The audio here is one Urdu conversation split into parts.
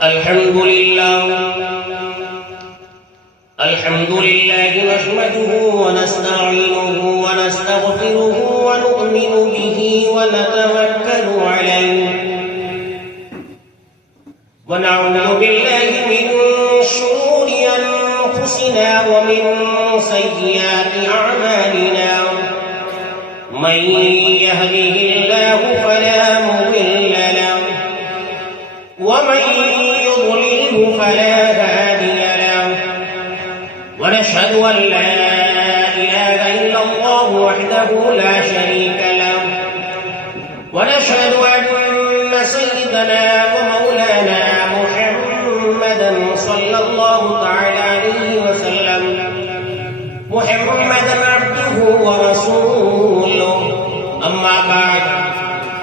الحمد لله نحمده ونستعينه ونستغفره ونؤمن به ونتوكل عليه ونعوذ بالله من شرور أنفسنا ومن سيئات أعمالنا من يهده الله فلا مضل له ومن يضلله فلا هادي له ونشهد أن لا إله إلا الله وحده لا شريك له ونشهد أن سيدنا ومولانا محمدا صلى الله تعالى عليه وسلم محمدا عبده ورسوله أما بعد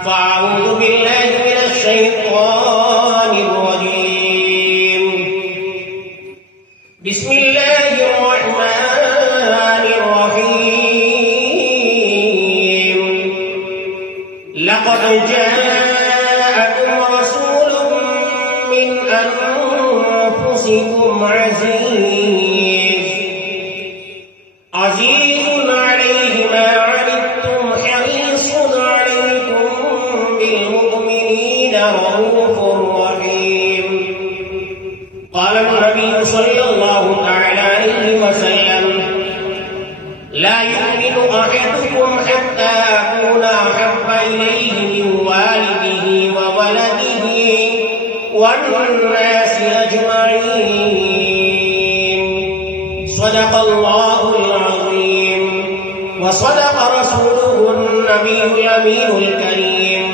فأعوذ بالله من الشيطان الرجيم بسم الله الرحمن الرحيم لقد جاءكم رسول من أنفسكم عزيز عليه ما عنتم حريص عليكم بالمؤمنين رؤوف رحيم قال النبي صلى الله تعالى عليه وسلم لا يؤمن أحدكم حتى أكون أحب إليه من والده وولده والناس أجمعين صدق الله العظيم وصدق رسوله النبي الأمين الكريم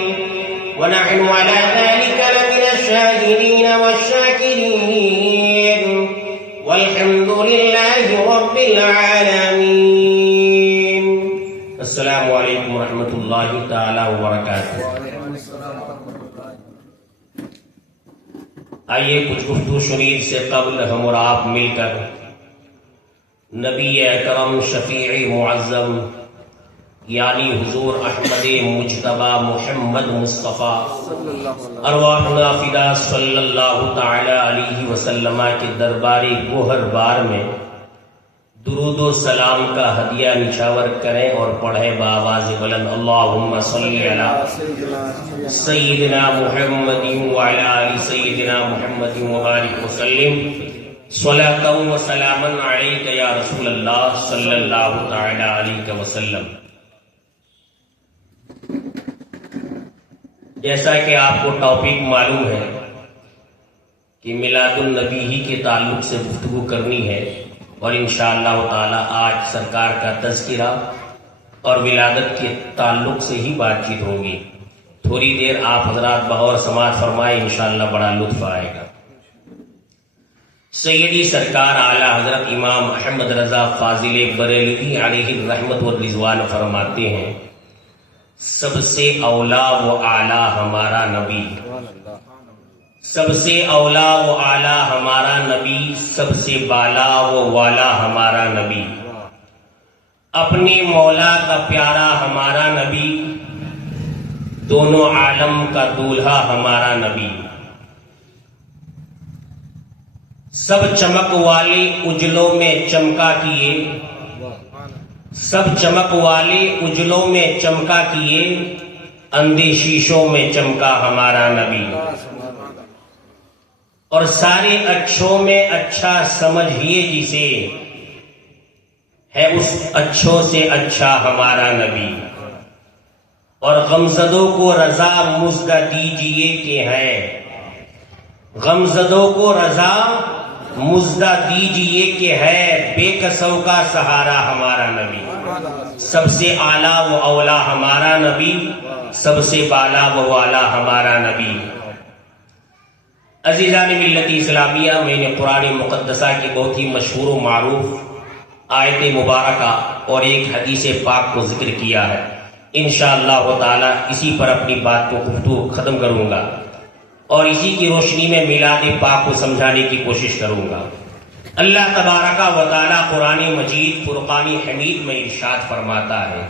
ونحن على ذلك لمن الشاهدين والشاكرين والحمد لله رب العالمين السلام علیکم ورحمۃ اللہ تعالی وبرکاتہ۔ آئیے کچھ گفتگو شنید سے قبل ہم اور آپ مل کر نبی اکرم شفیع معظم یعنی حضور احمد مجتبی محمد مصطفیٰ ارواحنا فدا صلی اللہ تعالی علیہ وسلم کے درباری گوہر بار میں درود و سلام کا ہدیہ نچھاور کریں اور پڑھیں بآواز بلند اللہم صلی علی سیدنا محمد وعلی آل سیدنا محمد وبارک وسلم صلاۃ و سلاما علیک یا رسول اللہ صلی اللہ تعالی علیہ وسلم۔ جیسا کہ آپ کو ٹاپک معلوم ہے کہ میلاد النبی ہی کے تعلق سے گفتگو کرنی ہے اور انشاءاللہ تعالی آج سرکار کا تذکرہ اور ولادت کے تعلق سے ہی بات چیت ہوگی۔ تھوڑی دیر آپ حضرات بغور سماعت فرمائے، انشاءاللہ بڑا لطف آئے گا۔ سیدی سرکار اعلیٰ حضرت امام احمد رضا فاضل بریلوی علیہ الرحمت والرضوان فرماتے ہیں سب سے اولا و اعلیٰ ہمارا نبی، سب سے اولا و اعلیٰ ہمارا نبی، سب سے بالا و والا ہمارا نبی، اپنے مولا کا پیارا ہمارا نبی، دونوں عالم کا دولہا ہمارا نبی، سب چمک والے اجلوں میں چمکا کیے، سب چمک والے اجلوں میں چمکا کیے، اندھے شیشوں میں چمکا ہمارا نبی، اور سارے اچھوں میں اچھا سمجھیے جسے، ہے اس اچھوں سے اچھا ہمارا نبی، اور غمزدوں کو رضا مزدہ دیجئے کہ ہے، غمزدوں کو رضا مزدہ دیجئے کہ ہے، بے کسوں کا سہارا ہمارا نبی، سب سے اعلیٰ و اولا ہمارا نبی، سب سے بالا و والا ہمارا نبی۔ عزیزان ملت اسلامیہ، میں نے قرآن مقدسہ کی بہت ہی مشہور و معروف آیت مبارکہ اور ایک حدیث پاک کو ذکر کیا ہے۔ انشاءاللہ تعالی اسی پر اپنی بات کو گفتگو ختم کروں گا اور اسی کی روشنی میں میلاد پاک کو سمجھانے کی کوشش کروں گا۔ اللہ تبارک و تعالی قرآن مجید فرقان حمید میں ارشاد فرماتا ہے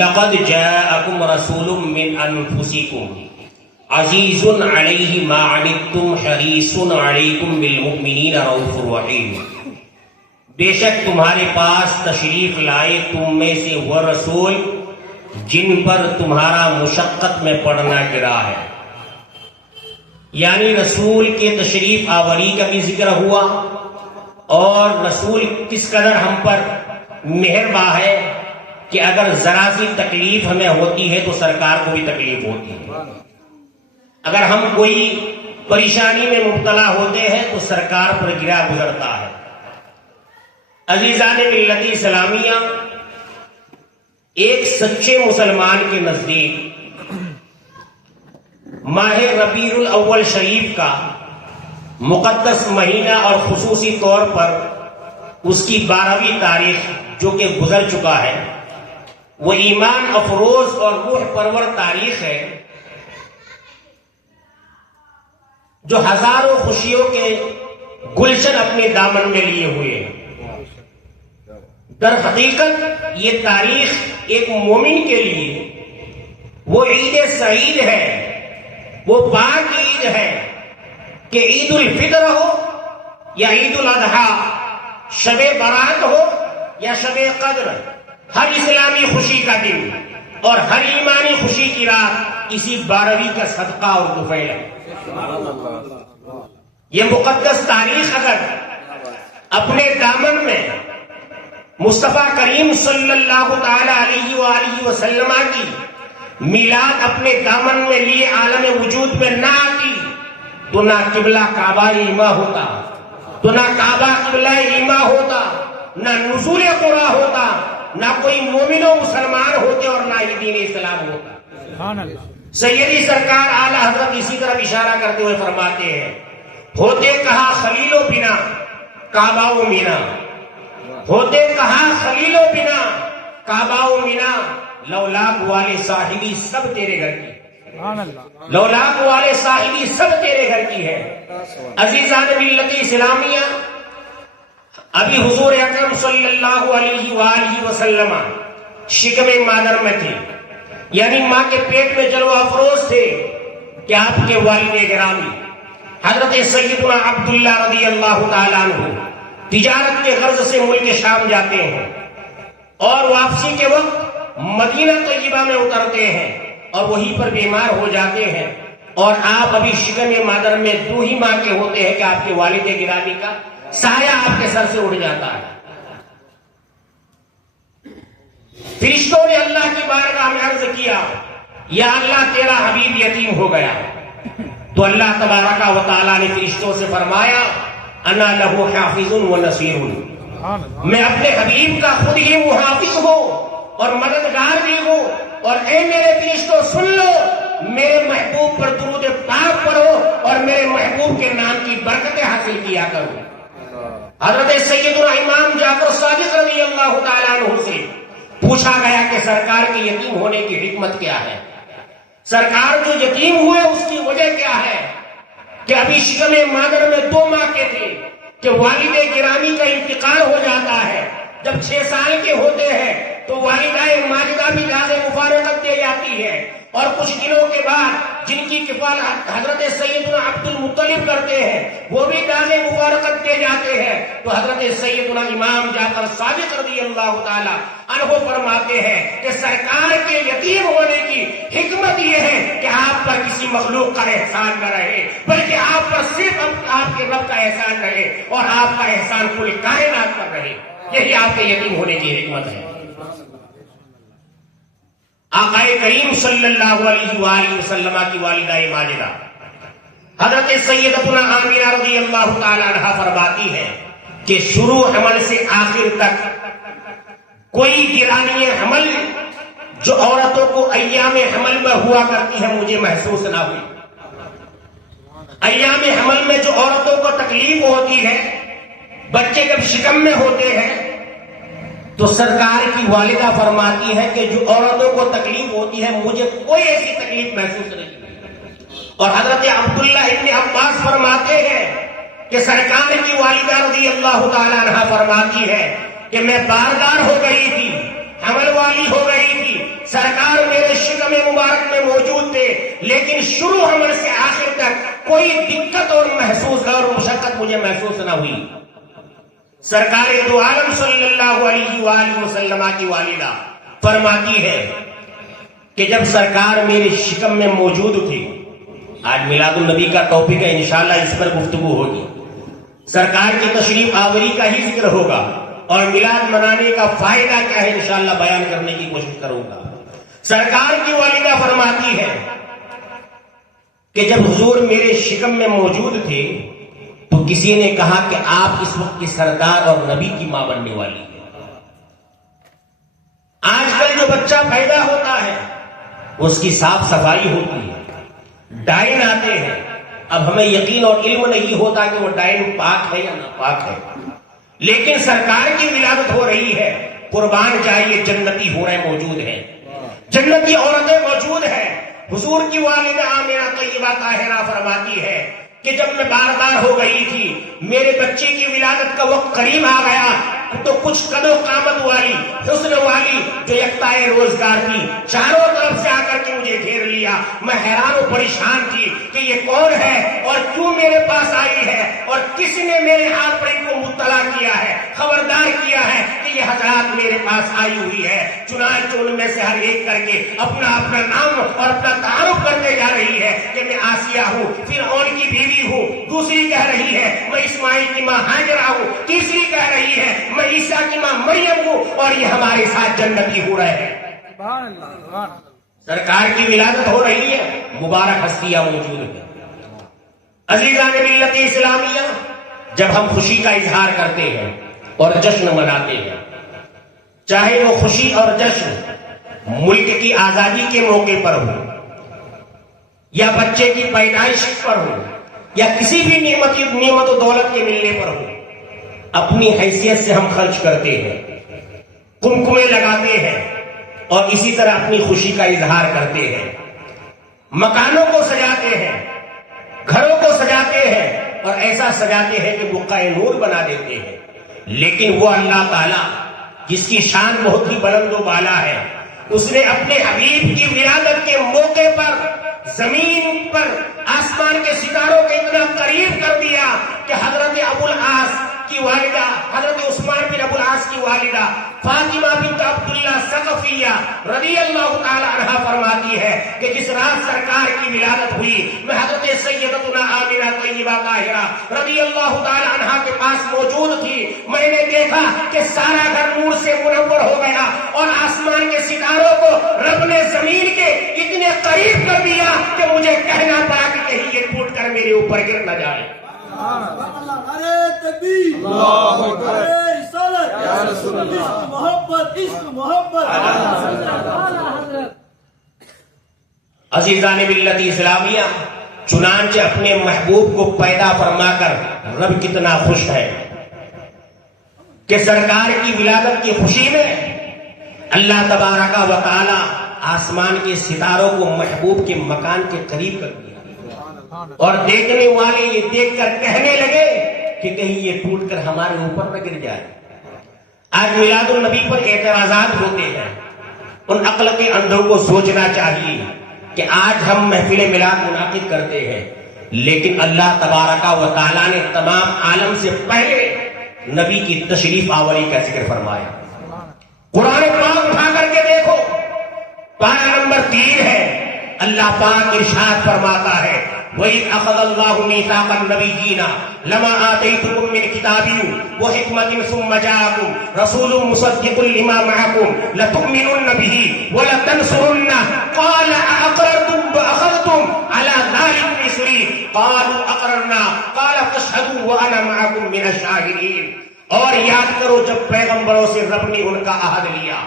لقد جاءکم رسول من انفسکم عزیز علیہ ما عنتم حریص علیکم بالمؤمنین رؤوف رحیم. بے شک تمہارے پاس تشریف لائے تم میں سے وہ رسول جن پر تمہارا مشقت میں پڑنا گرا ہے. یعنی رسول کے تشریف آوری کا بھی ذکر ہوا اور رسول کس قدر ہم پر مہربان ہے کہ اگر ذرا سی تکلیف ہمیں ہوتی ہے تو سرکار کو بھی تکلیف ہوتی ہے. اگر ہم کوئی پریشانی میں مبتلا ہوتے ہیں تو سرکار پر گرا گزرتا ہے. عزیزان ملت اسلامیہ، ایک سچے مسلمان کے نزدیک ماہ ربیع الاول شریف کا مقدس مہینہ اور خصوصی طور پر اس کی 12ویں تاریخ جو کہ گزر چکا ہے وہ ایمان افروز اور روح پرور تاریخ ہے جو ہزاروں خوشیوں کے گلشن اپنے دامن میں لیے ہوئے ہیں. در حقیقت یہ تاریخ ایک مومن کے لیے وہ عید سعید ہے، وہ پاک عید ہے کہ عید الفطر ہو یا عید الاضحیٰ، شب برات ہو یا شب قدر، ہر اسلامی خوشی کا دن اور ہر ایمانی خوشی کی رات اسی 12ویں کا صدقہ اور طفیل ہے. یہ مقدس تاریخ اگر اپنے دامن میں مصطفیٰ کریم صلی اللہ تعالی علیہ وآلہ وسلم کی میلاد اپنے دامن میں لیے عالم وجود میں نہ آتی تو نہ قبلہ کعبہ ایما ہوتا، تو نہ کعبہ قبلہ ایما ہوتا، نہ نزول قرآن ہوتا، نہ کوئی مومن و مسلمان ہوتے اور نہ ہی دین اسلام ہوتا. سیدی سرکار اعلیٰ حضرت اسی طرف اشارہ کرتے ہوئے فرماتے ہیں، ہوتے کہا خلیل و بنا کعبہ و مینا، ہوتے کہا خلیل و بنا کعبہ و مینا، لولاک والے صاحبی سب تیرے گھر کی، لولاک والے صاحبی سب تیرے گھر کی ہے. عزیزان ملت اسلامیہ، ابھی حضور اکرم صلی اللہ علیہ وآلہ وسلم شکم مادر میں تھے، یعنی ماں کے پیٹ میں جلوہ افروز تھے کہ آپ کے والد گرامی حضرت سیدنا عبداللہ رضی اللہ تعالیٰ عنہ تجارت کے غرض سے ملک شام جاتے ہیں اور واپسی کے وقت مدینہ طیبہ میں اترتے ہیں اور وہیں پر بیمار ہو جاتے ہیں اور آپ ابھی شکم مادر میں 2 ہی ماہ کے ہوتے ہیں کہ آپ کے والد گرامی کا سایہ آپ کے سر سے اڑ جاتا ہے. فرشتوں نے اللہ کی بارگاہ میں عرض کیا، یا اللہ تیرا حبیب یتیم ہو گیا. تو اللہ تبارک و تعالیٰ نے فرشتوں سے فرمایا، انا لہو حافظ و نصیر، میں اپنے حبیب کا خود ہی محافظ ہوں اور مددگار بھی ہوں. اور اے میرے فرشتوں سن لو، میرے محبوب پر درود پاک پڑھو اور میرے محبوب کے نام کی برکتیں حاصل کیا کرو. حضرت سیدنا امام جعفر صادق رضی اللہ تعالیٰ عنہ سے پوچھا گیا کہ سرکار کے یتیم ہونے کی حکمت کیا ہے، سرکار جو یتیم ہوئے اس کی وجہ کیا ہے؟ کہ ابھی شکم مادر میں 2 ماہ کے تھے کہ والد گرامی کا انتقال ہو جاتا ہے. جب 6 سال کے ہوتے ہیں تو والدہ ماجدہ بھی داغ مفارقت دے جاتی ہے اور کچھ دنوں کے بعد جن کی کفالت حضرت سیدنا عبد المطلب کرتے ہیں وہ بھی داغ مفارقت دے جاتے ہیں. تو حضرت سیدنا امام جعفر صادق رضی اللہ تعالی عنہ فرماتے ہیں کہ سرکار کے یتیم ہونے کی حکمت یہ ہے کہ آپ پر کسی مخلوق کا احسان نہ رہے بلکہ آپ پر صرف آپ کے رب کا احسان رہے اور آپ کا احسان کل کائنات پر رہے. یہی آپ کے یتیم ہونے کی حکمت ہے. آقا کریم صلی اللہ علیہ وآلہ وسلم کی والدہ ماجدہ حضرت سیدتنا آمینہ رضی اللہ تعالی عنہا فرماتی ہے کہ شروع حمل سے آخر تک کوئی گرانی حمل جو عورتوں کو ایام حمل میں ہوا کرتی ہے مجھے محسوس نہ ہوئی. ایام حمل میں جو عورتوں کو تکلیف ہوتی ہے، بچے جب شکم میں ہوتے ہیں تو سرکار کی والدہ فرماتی ہے کہ جو عورتوں کو تکلیف ہوتی ہے مجھے کوئی ایسی تکلیف محسوس نہیں. اور حضرت عبداللہ ابن عباس فرماتے ہیں کہ سرکار کی والدہ رضی اللہ تعالی عنہ فرماتی ہے کہ میں باردار ہو گئی تھی، حمل والی ہو گئی تھی، سرکار میرے شکم شکم مبارک میں موجود تھے، لیکن شروع عمر سے آخر تک کوئی دقت اور مشقت مجھے محسوس نہ ہوئی۔ سرکار دو عالم صلی اللہ علیہ وآلہ وسلم کی والدہ فرماتی ہے کہ جب سرکار میرے شکم میں موجود تھی، آج میلاد النبی کا ٹاپک ہے، انشاءاللہ اس پر گفتگو ہوگی، سرکار کی تشریف آوری کا ہی ذکر ہوگا اور میلاد منانے کا فائدہ کیا ہے انشاءاللہ بیان کرنے کی کوشش کروں گا۔ سرکار کی والدہ فرماتی ہے کہ جب حضور میرے شکم میں موجود تھے تو کسی نے کہا کہ آپ اس وقت کی سردار اور نبی کی ماں بننے والی ہیں۔ آج کل جو بچہ پیدا ہوتا ہے اس کی صاف صفائی ہوتی ہے، ڈائن آتے ہیں، اب ہمیں یقین اور علم نہیں ہوتا کہ وہ ڈائن پاک ہے یا ناپاک ہے، لیکن سرکار کی ولادت ہو رہی ہے، قربان جائیے جنتی ہوریں موجود ہیں، جنتی عورتیں موجود ہیں۔ حضور کی والدہ آمنہ طیبہ طاہرہ فرماتی ہے کہ جب میں باردار ہو گئی تھی، میرے بچے کی ولادت کا وقت قریب آ گیا تو کچھ قد و قامت والی، حسن والی جو یکتائے روزگار تھی، چاروں طرف سے آ کر کے مجھے گھیر لیا۔ میں حیران و پریشان تھی کہ یہ کون ہے اور کیوں میرے پاس آئی ہے اور کس نے میرے ہاتھ پر ان کو مطلع کیا ہے، خبردار کیا ہے کہ یہ حضرات میرے پاس آئی ہوئی ہے۔ چنانچہ ان میں سے ہر ایک کر کے اپنا اپنا نام اور اپنا تعارف کرتے جا رہی ہے کہ میں آسیہ ہوں، فرعون کی بیوی ہوں، دوسری کہہ رہی ہے میں اسماعیل کی ماں ہاجرہ ہوں، تیسری کہہ رہی ہے میں عیسیٰ کی ماں مریم ہوں، اور یہ ہمارے ساتھ جنتی ہو رہے ہیں۔ سرکار کی ولادت ہو رہی ہے، مبارک ہستیاں موجود ہیں۔ عزیزان ملت اسلامیہ، جب ہم خوشی کا اظہار کرتے ہیں اور جشن مناتے ہیں، چاہے وہ خوشی اور جشن ملک کی آزادی کے موقع پر ہو یا بچے کی پیدائش پر ہو یا کسی بھی نعمت و دولت کے ملنے پر ہو، اپنی حیثیت سے ہم خرچ کرتے ہیں، کمکمے لگاتے ہیں اور اسی طرح اپنی خوشی کا اظہار کرتے ہیں، مکانوں کو سجاتے ہیں، گھروں کو سجاتے ہیں اور ایسا سجاتے ہیں کہ بقعہ نور بنا دیتے ہیں، لیکن وہ اللہ تعالیٰ جس کی شان بہت ہی بلند و بالا ہے، اس نے اپنے حبیب کی ولادت کے موقع پر زمین پر آسمان کے ستاروں کے اتنا قریب کر دیا کہ حضرت ابو العاص کی والدہ، حضرت عثمان بن ابو العاص کی والدہ فاطمہ بنت عبداللہ ثقفیہ رضی اللہ تعالی عنہا فرماتی ہے کہ جس رات سرکار کی ولادت ہوئی، میں حضرت سیدتنا آمنہ طیبہ طاہرہ رضی اللہ تعالی عنہا کے پاس موجود تھی۔ میں نے دیکھا کہ سارا گھر نور سے منور ہو گیا اور آسمان کے ستاروں کو رب نے زمین کے اتنے قریب کر دیا کہ مجھے کہنا پڑا کہ کہیں یہ ٹوٹ کر میرے اوپر گر نہ جائے۔ عزیزان ملت اسلامیہ، چنانچہ اپنے محبوب کو پیدا فرما کر رب کتنا خوش ہے کہ سرکار کی ولادت کی خوشی میں اللہ تبارک و تعالی آسمان کے ستاروں کو محبوب کے مکان کے قریب کر دیا اور دیکھنے والے یہ دیکھ کر کہنے لگے کہ کہیں یہ ٹوٹ کر ہمارے اوپر نہ گر جائے۔ آج میلاد النبی پر اعتراضات ہوتے ہیں، ان عقل کے اندھوں کو سوچنا چاہیے کہ آج ہم محفل میلاد منعقد کرتے ہیں، لیکن اللہ تبارک و تعالیٰ نے تمام عالم سے پہلے نبی کی تشریف آوری کا ذکر فرمایا۔ قرآن پاک اٹھا کر کے دیکھو، پارہ نمبر 3 ہے، اللہ پاک ارشاد فرماتا ہے وَإِذْ أَخَذَ اللَّهُ مِيثَاقَ النَّبِيِّينَ لَمَا آتَيْتُكُم مِّن كِتَابٍ وَحِكْمَةٍ ثُمَّ جَاءَكُمْ رَسُولٌ مُصَدِّقٌ لِّمَا مَعَكُمْ لَتُؤْمِنُنَّ بِهِ وَلَتَنصُرُنَّهُ قَالَ أَأَقْرَرْتُمْ وَأَخَذْتُمْ عَلَىٰ ذَٰلِكُمْ إِصْرِي قَالُوا أَقْرَرْنَا قَالَ فَاشْهَدُوا وَأَنَا مَعَكُمْ مِنَ الشَّاهِدِينَ۔ اور یاد کرو جب پیغمبروں سے رب نے ان کا عہد لیا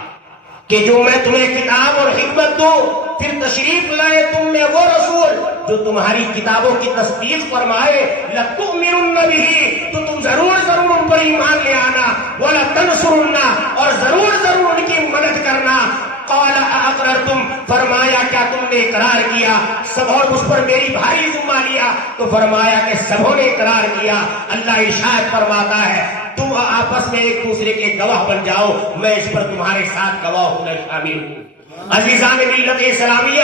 کہ جو میں تمہیں کتاب اور حکمت دوں، پھر تشریف لائے تم میں وہ رسول جو تمہاری کتابوں کی تصدیق فرمائے، لَتُؤْمِنُنَّ بِهِ، تو تم ضرور ان پر ایمان لے آنا، وَلَتَنْصُرُنَّ، اور ضرور ان کی مدد کرنا۔ قَالَ أَأَقْرَرْتُمْ، فرمایا کیا تم نے اقرار کیا، سب اور اس پر میری بھاری ذمہ لیا؟ تو فرمایا کہ سبوں نے اقرار کیا۔ اللہ ارشاد فرماتا ہے تم آپس میں ایک دوسرے کے گواہ بن جاؤ، میں اس پر تمہارے ساتھ گواہ ہونا شامل ہوں۔ عزیزان ملت اسلامیہ،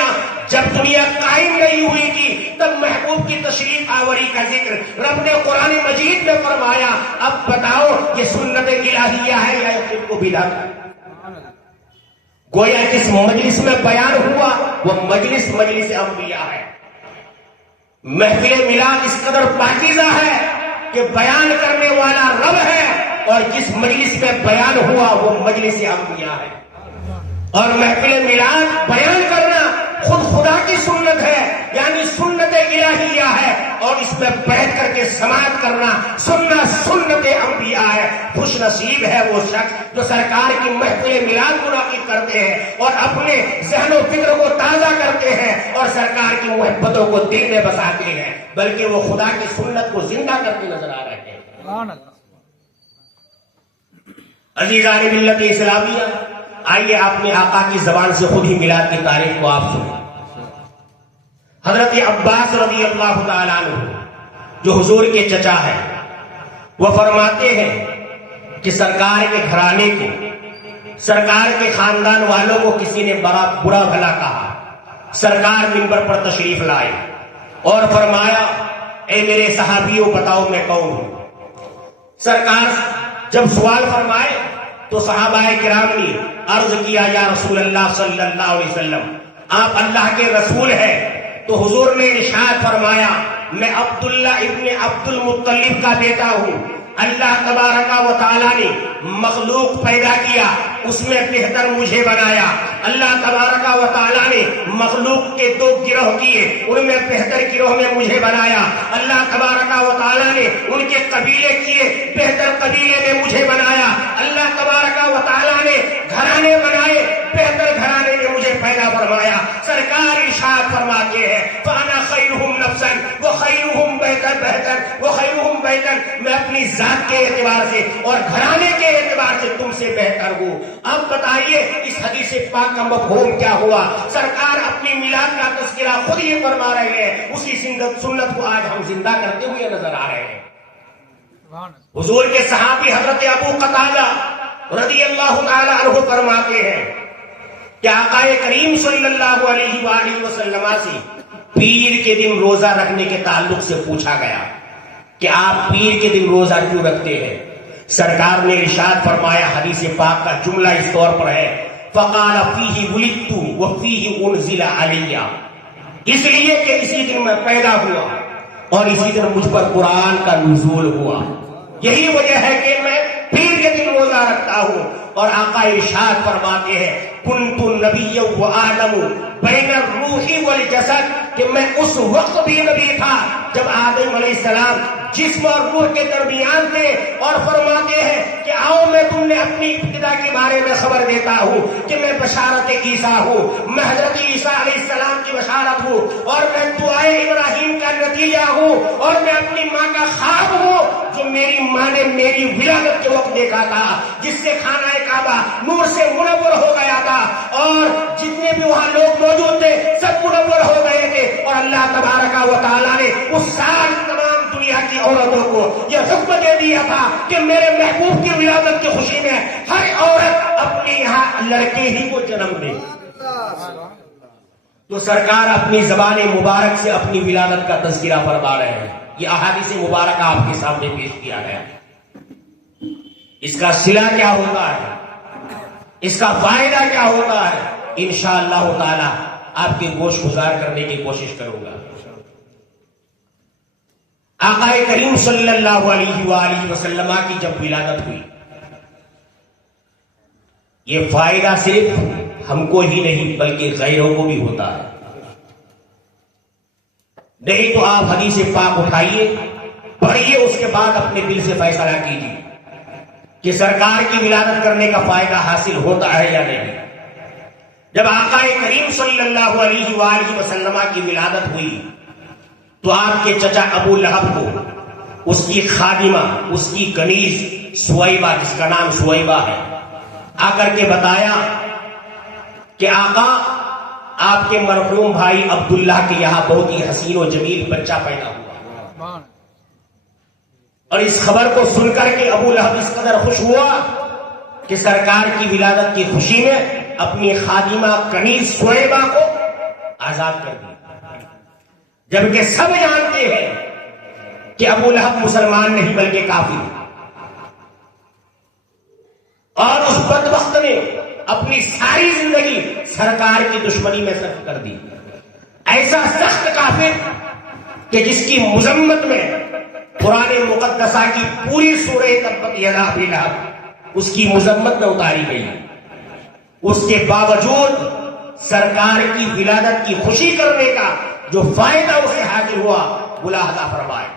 جب دنیا قائم نہیں ہوئی تھی تب محبوب کی تشریف آوری کا ذکر رب نے قرآن مجید میں فرمایا. اب بتاؤ یہ سنت الہیہ ہے یا خود کو بدعت؟ گویا جس مجلس میں بیان ہوا وہ مجلس انبیاء ہے. محفل میلاد اس قدر پاکیزہ ہے کہ بیان کرنے والا رب ہے، اور جس مجلس میں بیان ہوا وہ مجلس انبیاء ہے. اور محفل میلاد بیان کرنا خود خدا کی سنت ہے، یعنی سنت الہیہ ہے، اور اس میں بیٹھ کر کے سماعت کرنا سنت انبیاء ہے. خوش نصیب ہے وہ شخص جو سرکار کی محفل میلاد منعقد کرتے ہیں اور اپنے ذہن و فکر کو تازہ کرتے ہیں اور سرکار کی محبتوں کو دل میں بساتے ہیں، بلکہ وہ خدا کی سنت کو زندہ کرتے نظر آ رہے ہیں. عزیزان ملت اسلامیہ، آئیے اپنے آقا کی زبان سے خود ہی میلاد کی تاریخ کو آپ سنیں. حضرت عباس رضی اللہ تعالیٰ عنہ جو حضور کے چچا ہیں، وہ فرماتے ہیں کہ سرکار کے گھرانے کو، سرکار کے خاندان والوں کو کسی نے بڑا برا بھلا کہا. سرکار منبر پر تشریف لائے اور فرمایا اے میرے صحابیوں بتاؤ میں کون ہوں. سرکار جب سوال فرمائے تو صحابہ کرام نے عرض کیا یا رسول اللہ صلی اللہ علیہ وسلم آپ اللہ کے رسول ہیں. تو حضور نے ارشاد فرمایا میں عبداللہ ابن عبد المطلب کا بیٹا ہوں. اللہ تبارک و تعالیٰ نے مخلوق پیدا کیا، اس میں بہتر مجھے بنایا. اللہ تبارک و تعالیٰ نے مخلوق کے دو گروہ کیے، ان میں بہتر گروہ میں مجھے بنایا. اللہ تبارک و تعالیٰ نے ان کے قبیلے کیے، بہتر قبیلے میں مجھے بنایا. اللہ تبارک و تعالیٰ نے گھرانے بنائے، بہتر گھرانے میں مجھے پیدا فرمایا. سرکار ارشاد فرماتے ہیں فانا خیرہم نفسا وخیرہم بہتر وخیرہم بہتر، میں اپنی ذات کے اعتبار سے اور گھرانے کے اعتبار سے تم سے بہتر ہوں. اب بتائیے اس حدیث پاک کا مفہوم کیا ہوا؟ سرکار اپنی میلاد کا تذکرہ خود ہی فرما رہے ہیں، اسی سنت کو آج ہم زندہ کرتے ہوئے نظر آ رہے ہیں. حضور کے صحابی حضرت ابو قتادہ رضی اللہ تعالی عنہ فرماتے ہیں کہ آقا کریم صلی اللہ علیہ وآلہ وسلم سے پیر کے دن روزہ رکھنے کے تعلق سے پوچھا گیا کہ آپ پیر کے دن روزہ کیوں رکھتے ہیں؟ سرکار نے ارشاد فرمایا، حدیث پاک کا جملہ اس طور پر ہے فقال فیہ ولدت وفیہ انزل علی، اس لیے کہ اسی دن میں پیدا ہوا اور اسی دن مجھ پر قرآن کا نزول ہوا. یہی وجہ ہے کہ میں پیر کے دن روزہ رکھتا ہوں. اور آقا ارشاد فرماتے ہیں کنت نبی و آدم بین الروح والجسد، کہ میں اس وقت بھی نبی تھا جب آدم علیہ السلام جسم اور روح کے درمیان تھے. اور فرماتے ہیں کہ آؤ میں تم نے اپنی ابتدا کے بارے میں خبر دیتا ہوں کہ میں بشارت عیسیٰ ہوں، میں حضرت عیسیٰ علیہ السلام کی بشارت ہوں، اور میں دعائے ابراہیم کا نتیجہ ہوں، اور میں اپنی ماں کا خواب ہوں جو میری ماں نے میری ولادت کے وقت دیکھا تھا، جس سے خانہ کعبہ نور سے منور ہو گیا تھا، اور جتنے بھی وہاں لوگ موجود تھے سب منور ہو گئے تھے. اور اللہ تبارک و تعالیٰ نے اس سال تمام دنیا کی عورتوں کو یہ حکم دے دیا تھا کہ میرے محبوب کی ولادت کی خوشی میں ہر عورت اپنے یہاں لڑکے ہی کو جنم دے. تو سرکار اپنی زبان مبارک سے اپنی ولادت کا تذکرہ فرما رہے ہیں. یہ احادیث مبارکہ آپ کے سامنے پیش کیا گیا. اس کا صلہ کیا ہوتا ہے، اس کا فائدہ کیا ہوتا ہے، انشاءاللہ تعالی آپ کے گوش گزار کرنے کی کوشش کروں گا. آقا کریم صلی اللہ علیہ وآلہ وسلم کی جب ولادت ہوئی، یہ فائدہ صرف ہم کو ہی نہیں بلکہ غیروں کو بھی ہوتا ہے. نہیں تو آپ حدیث پاک اٹھائیے، پڑھیے، اس کے بعد اپنے دل سے فیصلہ کیجیے کہ سرکار کی ولادت کرنے کا فائدہ حاصل ہوتا ہے یا نہیں. جب آقا کریم صلی اللہ علیہ وآلہ وسلم کی ولادت ہوئی تو آپ کے چچا ابو لہب کو اس کی خادمہ، اس کی کنیز سویبہ، جس کا نام سویبہ ہے، آ کر کے بتایا کہ آقا آپ کے مرحوم بھائی عبداللہ کے یہاں بہت ہی حسین و جمیل بچہ پیدا ہوا. اور اس خبر کو سن کر کے ابو لہب اس قدر خوش ہوا کہ سرکار کی ولادت کی خوشی میں اپنی خادمہ کنیز سویبہ کو آزاد کر دیا، جبکہ سب جانتے ہیں کہ ابو لہب مسلمان نہیں بلکہ کافر، اور اس بدبخت نے اپنی ساری زندگی سرکار کی دشمنی میں صرف کر دی. ایسا سخت کافر کہ جس کی مذمت میں قرآن مقدسہ کی پوری سورہ تبت یدا ابی لہب اس کی مذمت میں اتاری گئی. اس کے باوجود سرکار کی ولادت کی خوشی کرنے کا جو فائدہ اسے حاصل ہوا ملاحظہ فرمائے.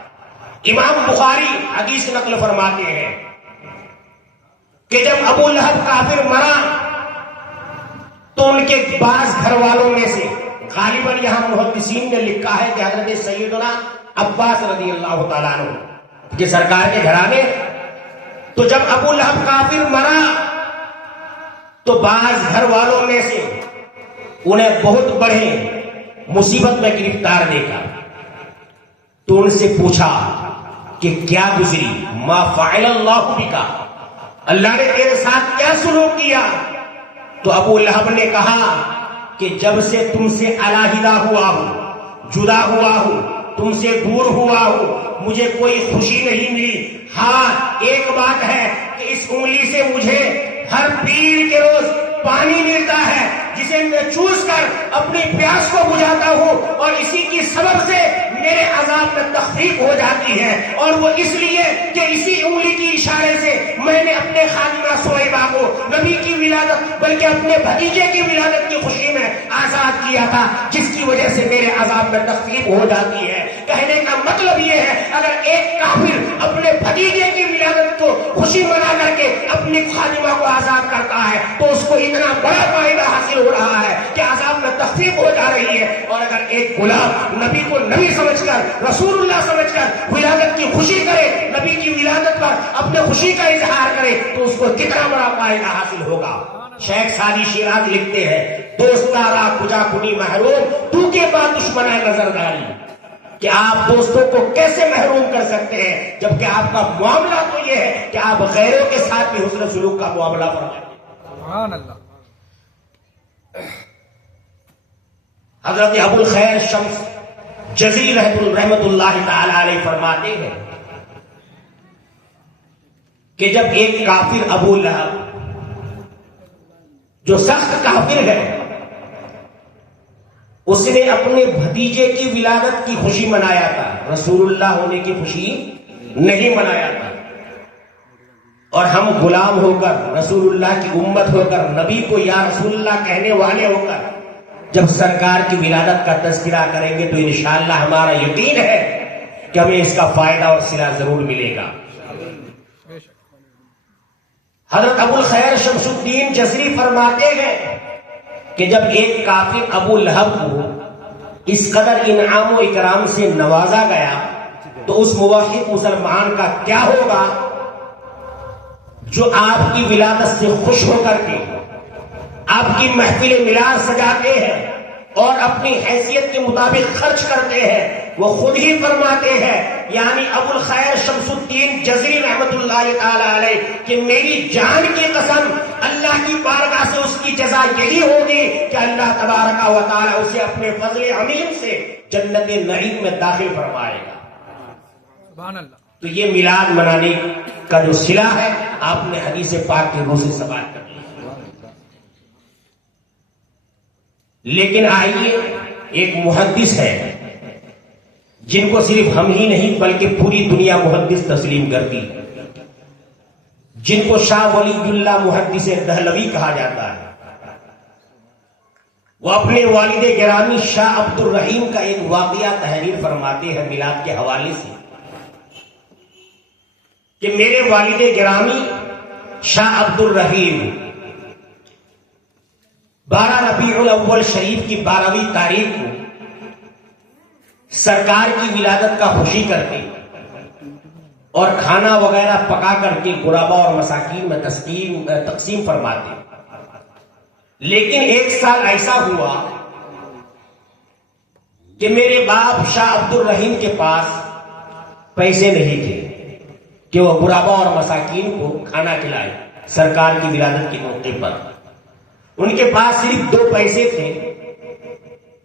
امام بخاری حدیث نقل فرماتے ہیں کہ جب ابو لہب کافر مرا تو ان کے بعض گھر والوں میں سے، غالباً یہاں محدثین نے لکھا ہے کہ حضرت سیدنا عباس رضی اللہ تعالیٰ عنہ کہ سرکار کے گھرانے، تو جب ابو لہب کافر مرا تو بعض گھر والوں میں سے انہیں بہت بڑے مصیبت میں گرفتار دیکھا، تو ان سے پوچھا کہ کیا گزری، ما فعل اللہ بکا، اللہ نے تیرے ساتھ کیا سلوک کیا؟ تو ابو لہب نے کہا کہ جب سے تم سے علیحدہ ہوا ہوں، جدا ہوا ہوں، تم سے دور ہوا ہوں، مجھے کوئی خوشی نہیں ملی. ہاں ایک بات ہے کہ اس انگلی سے مجھے ہر پیر کے روز پانی ملتا ہے جسے میں چوس کر اپنی پیاس کو بجھاتا ہوں، اور اسی کی سبب سے میرے عذاب میں تخفیف ہو جاتی ہے، اور وہ اس لیے کہ اسی انگلی کی اشارے سے میں نے اپنے خادمہ سویبہ کو نبی کی ولادت بلکہ اپنے بھتیجے کی ولادت کی خوشی میں آزاد کیا تھا، جس کی وجہ سے میرے عذاب میں تخفیف ہو جاتی ہے. کہنے کا مطلب یہ ہے اگر ایک کافر اپنے بھتیجے کی ولادت کو خوشی منا کر کے اپنی خادمہ کو آزاد کرتا ہے تو اس کو اتنا بڑا فائدہ حاصل ہو رہا ہے کہ عذاب میں تخفیف ہو جا رہی ہے. اور اگر ایک غلام نبی کو نبی سمجھ کر، رسول اللہ سمجھ کر ولادت کی خوشی کرے، نبی کی ولادت پر اپنے خوشی کا اظہار کرے تو اس کو کتنا بڑا فائدہ حاصل ہوگا. شیخ سعدی شیراز لکھتے ہیں، دوستارا کجا کنی محروم تو کے بعد دشمن ہے نظرداری، کہ آپ دوستوں کو کیسے محروم کر سکتے ہیں جبکہ آپ کا معاملہ تو یہ ہے کہ آپ غیروں کے ساتھ بھی حسن سلوک کا معاملہ فرمائیں. سبحان اللہ. حضرت ابو الخیر شمس جزری رحمت اللہ تعالی علیہ فرماتے ہیں کہ جب ایک کافر ابو لہب جو سخت کافر ہے، اس نے اپنے بھتیجے کی ولادت کی خوشی منایا تھا، رسول اللہ ہونے کی خوشی نہیں منایا تھا، اور ہم غلام ہو کر، رسول اللہ کی امت ہو کر، نبی کو یا رسول اللہ کہنے والے ہو کر جب سرکار کی ولادت کا تذکرہ کریں گے تو انشاءاللہ ہمارا یقین ہے کہ ہمیں اس کا فائدہ اور صلہ ضرور ملے گا. حضرت ابو الخیر شمس الدین جزری فرماتے ہیں کہ جب ایک کافر ابو لہب کو اس قدر انعام و اکرام سے نوازا گیا تو اس موحد مسلمان کا کیا ہوگا جو آپ کی ولادت سے خوش ہو کر کے آپ کی محفل میلاد سجاتے ہیں اور اپنی حیثیت کے مطابق خرچ کرتے ہیں. وہ خود ہی فرماتے ہیں، یعنی ابو الخیر شمس الدین جزری رحمت اللہ تعالی علیہ، کہ میری جان کی قسم اللہ کی بارگاہ سے اس کی جزا یہی ہوگی کہ اللہ تبارک و تعالی اسے اپنے فضل عظیم سے جنت نعیم میں داخل فرمائے گا. سبحان اللہ. تو یہ میلاد منانے کا جو صلہ ہے آپ نے حدیث پاک کے روح سے سماعت کر لی. لیکن آئیے، ایک محدث ہے جن کو صرف ہم ہی نہیں بلکہ پوری دنیا محدث تسلیم کرتی، جن کو شاہ ولی اللہ محدث دہلوی کہا جاتا ہے. وہ اپنے والد گرامی شاہ عبد الرحیم کا ایک واقعہ تحریر فرماتے ہیں میلاد کے حوالے سے کہ میرے والد گرامی شاہ عبد الرحیم 12 ربیع الاول شریف کی 12ویں تاریخ کو سرکار کی ولادت کا خوشی کرتے اور کھانا وغیرہ پکا کر کے غربا اور مساکین میں تقسیم فرماتے. لیکن ایک سال ایسا ہوا کہ میرے باپ شاہ عبد الرحیم کے پاس پیسے نہیں تھے کہ وہ غربا اور مساکین کو کھانا کھلائے سرکار کی ولادت کے موقع پر. ان کے پاس صرف 2 پیسے تھے،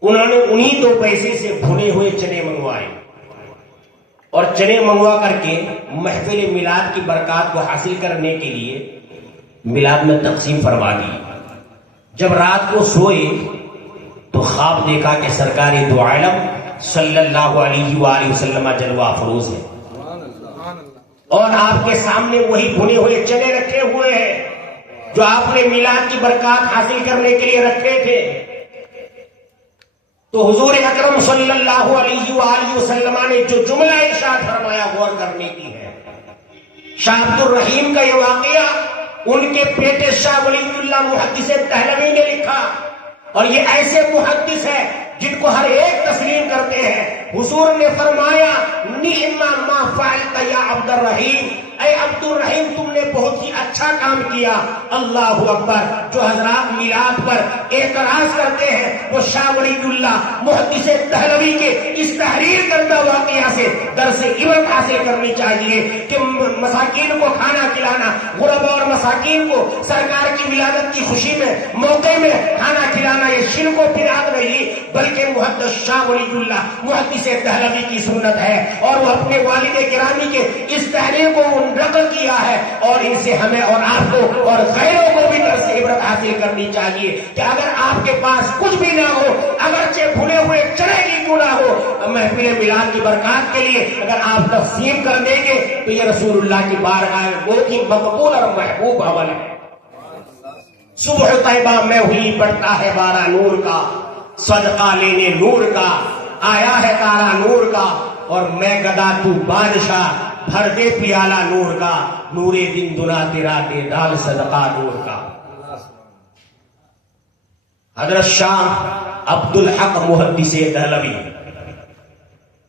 انہوں نے انہی 2 پیسے سے بھنے ہوئے چنے منگوائے اور چنے منگوا کر کے محفل میلاد کی برکات کو حاصل کرنے کے لیے میلاد میں تقسیم فرما دی۔ جب رات کو سوئے تو خواب دیکھا کہ سرکار دو عالم صلی اللہ علیہ وآلہ وسلم جلوہ افروز ہے اور آپ کے سامنے وہی بھنے ہوئے چنے رکھے ہوئے ہیں جو آپ نے میلاد کی برکات حاصل کرنے کے لیے رکھے تھے۔ تو حضور اکرم صلی اللہ علیہ وآلہ وسلم نے جو جملہ ارشاد فرمایا غور کرنے کی ہے۔ شاہ عبد الرحیم کا یہ واقعہ ان کے بیٹے شاہ ولی اللہ محدث دہلوی نے لکھا، اور یہ ایسے محدث ہے جن کو ہر ایک تسلیم کرتے ہیں۔ حضور نے فرمایا نعم ما فعلت یا عبد الرحیم، اے عبد الرحیم تم نے بہت ہی اچھا کام کیا۔ اللہ اکبر۔ جو حضرات میلاد پر اعتراض کرتے ہیں وہ شاہ ولی اللہ محدث دہلوی کے اس تحریر کردہ واقعہ سے درس عبرت حاصل کرنی چاہیے کہ مساکین کو کھانا کھلانا، غرباء اور مساکین کو سرکار کی ولادت کی خوشی میں موقع میں کھانا کھلانا یہ شرک و بدعت نہیں بلکہ محدث شاہ ولی اللہ محدث دہلوی کی سنت ہے، اور وہ اپنے والد گرامی کے اس تحریر کو نقل کیا ہے، اور ان سے ہمیں اور آپ کو اور غیروں کو بھی درس عبرت حاصل کرنی چاہیے کہ اگر آپ کے پاس کچھ بھی نہ ہو، اگرچہ بھنے ہوئے چنے کی کیوں نہ ہو، محفل میلاد کی برکات کے لیے اگر آپ تقسیم کر دیں گے تو یہ رسول اللہ کی بارگاہ میں بہت ہی مقبول اور محبوب عمل ہے۔ صبح طیبہ میں ہوئی پڑتا ہے بارہ نور کا، صدقہ لینے نور کا، آیا ہے تارا نور کا، اور میں گدا تو بادشاہ بھر دے پیالہ نور کا، نور دن دنا تیرا دے ڈال صدقہ نور کا۔ حضرت شاہ عبد الحق محدث دہلوی،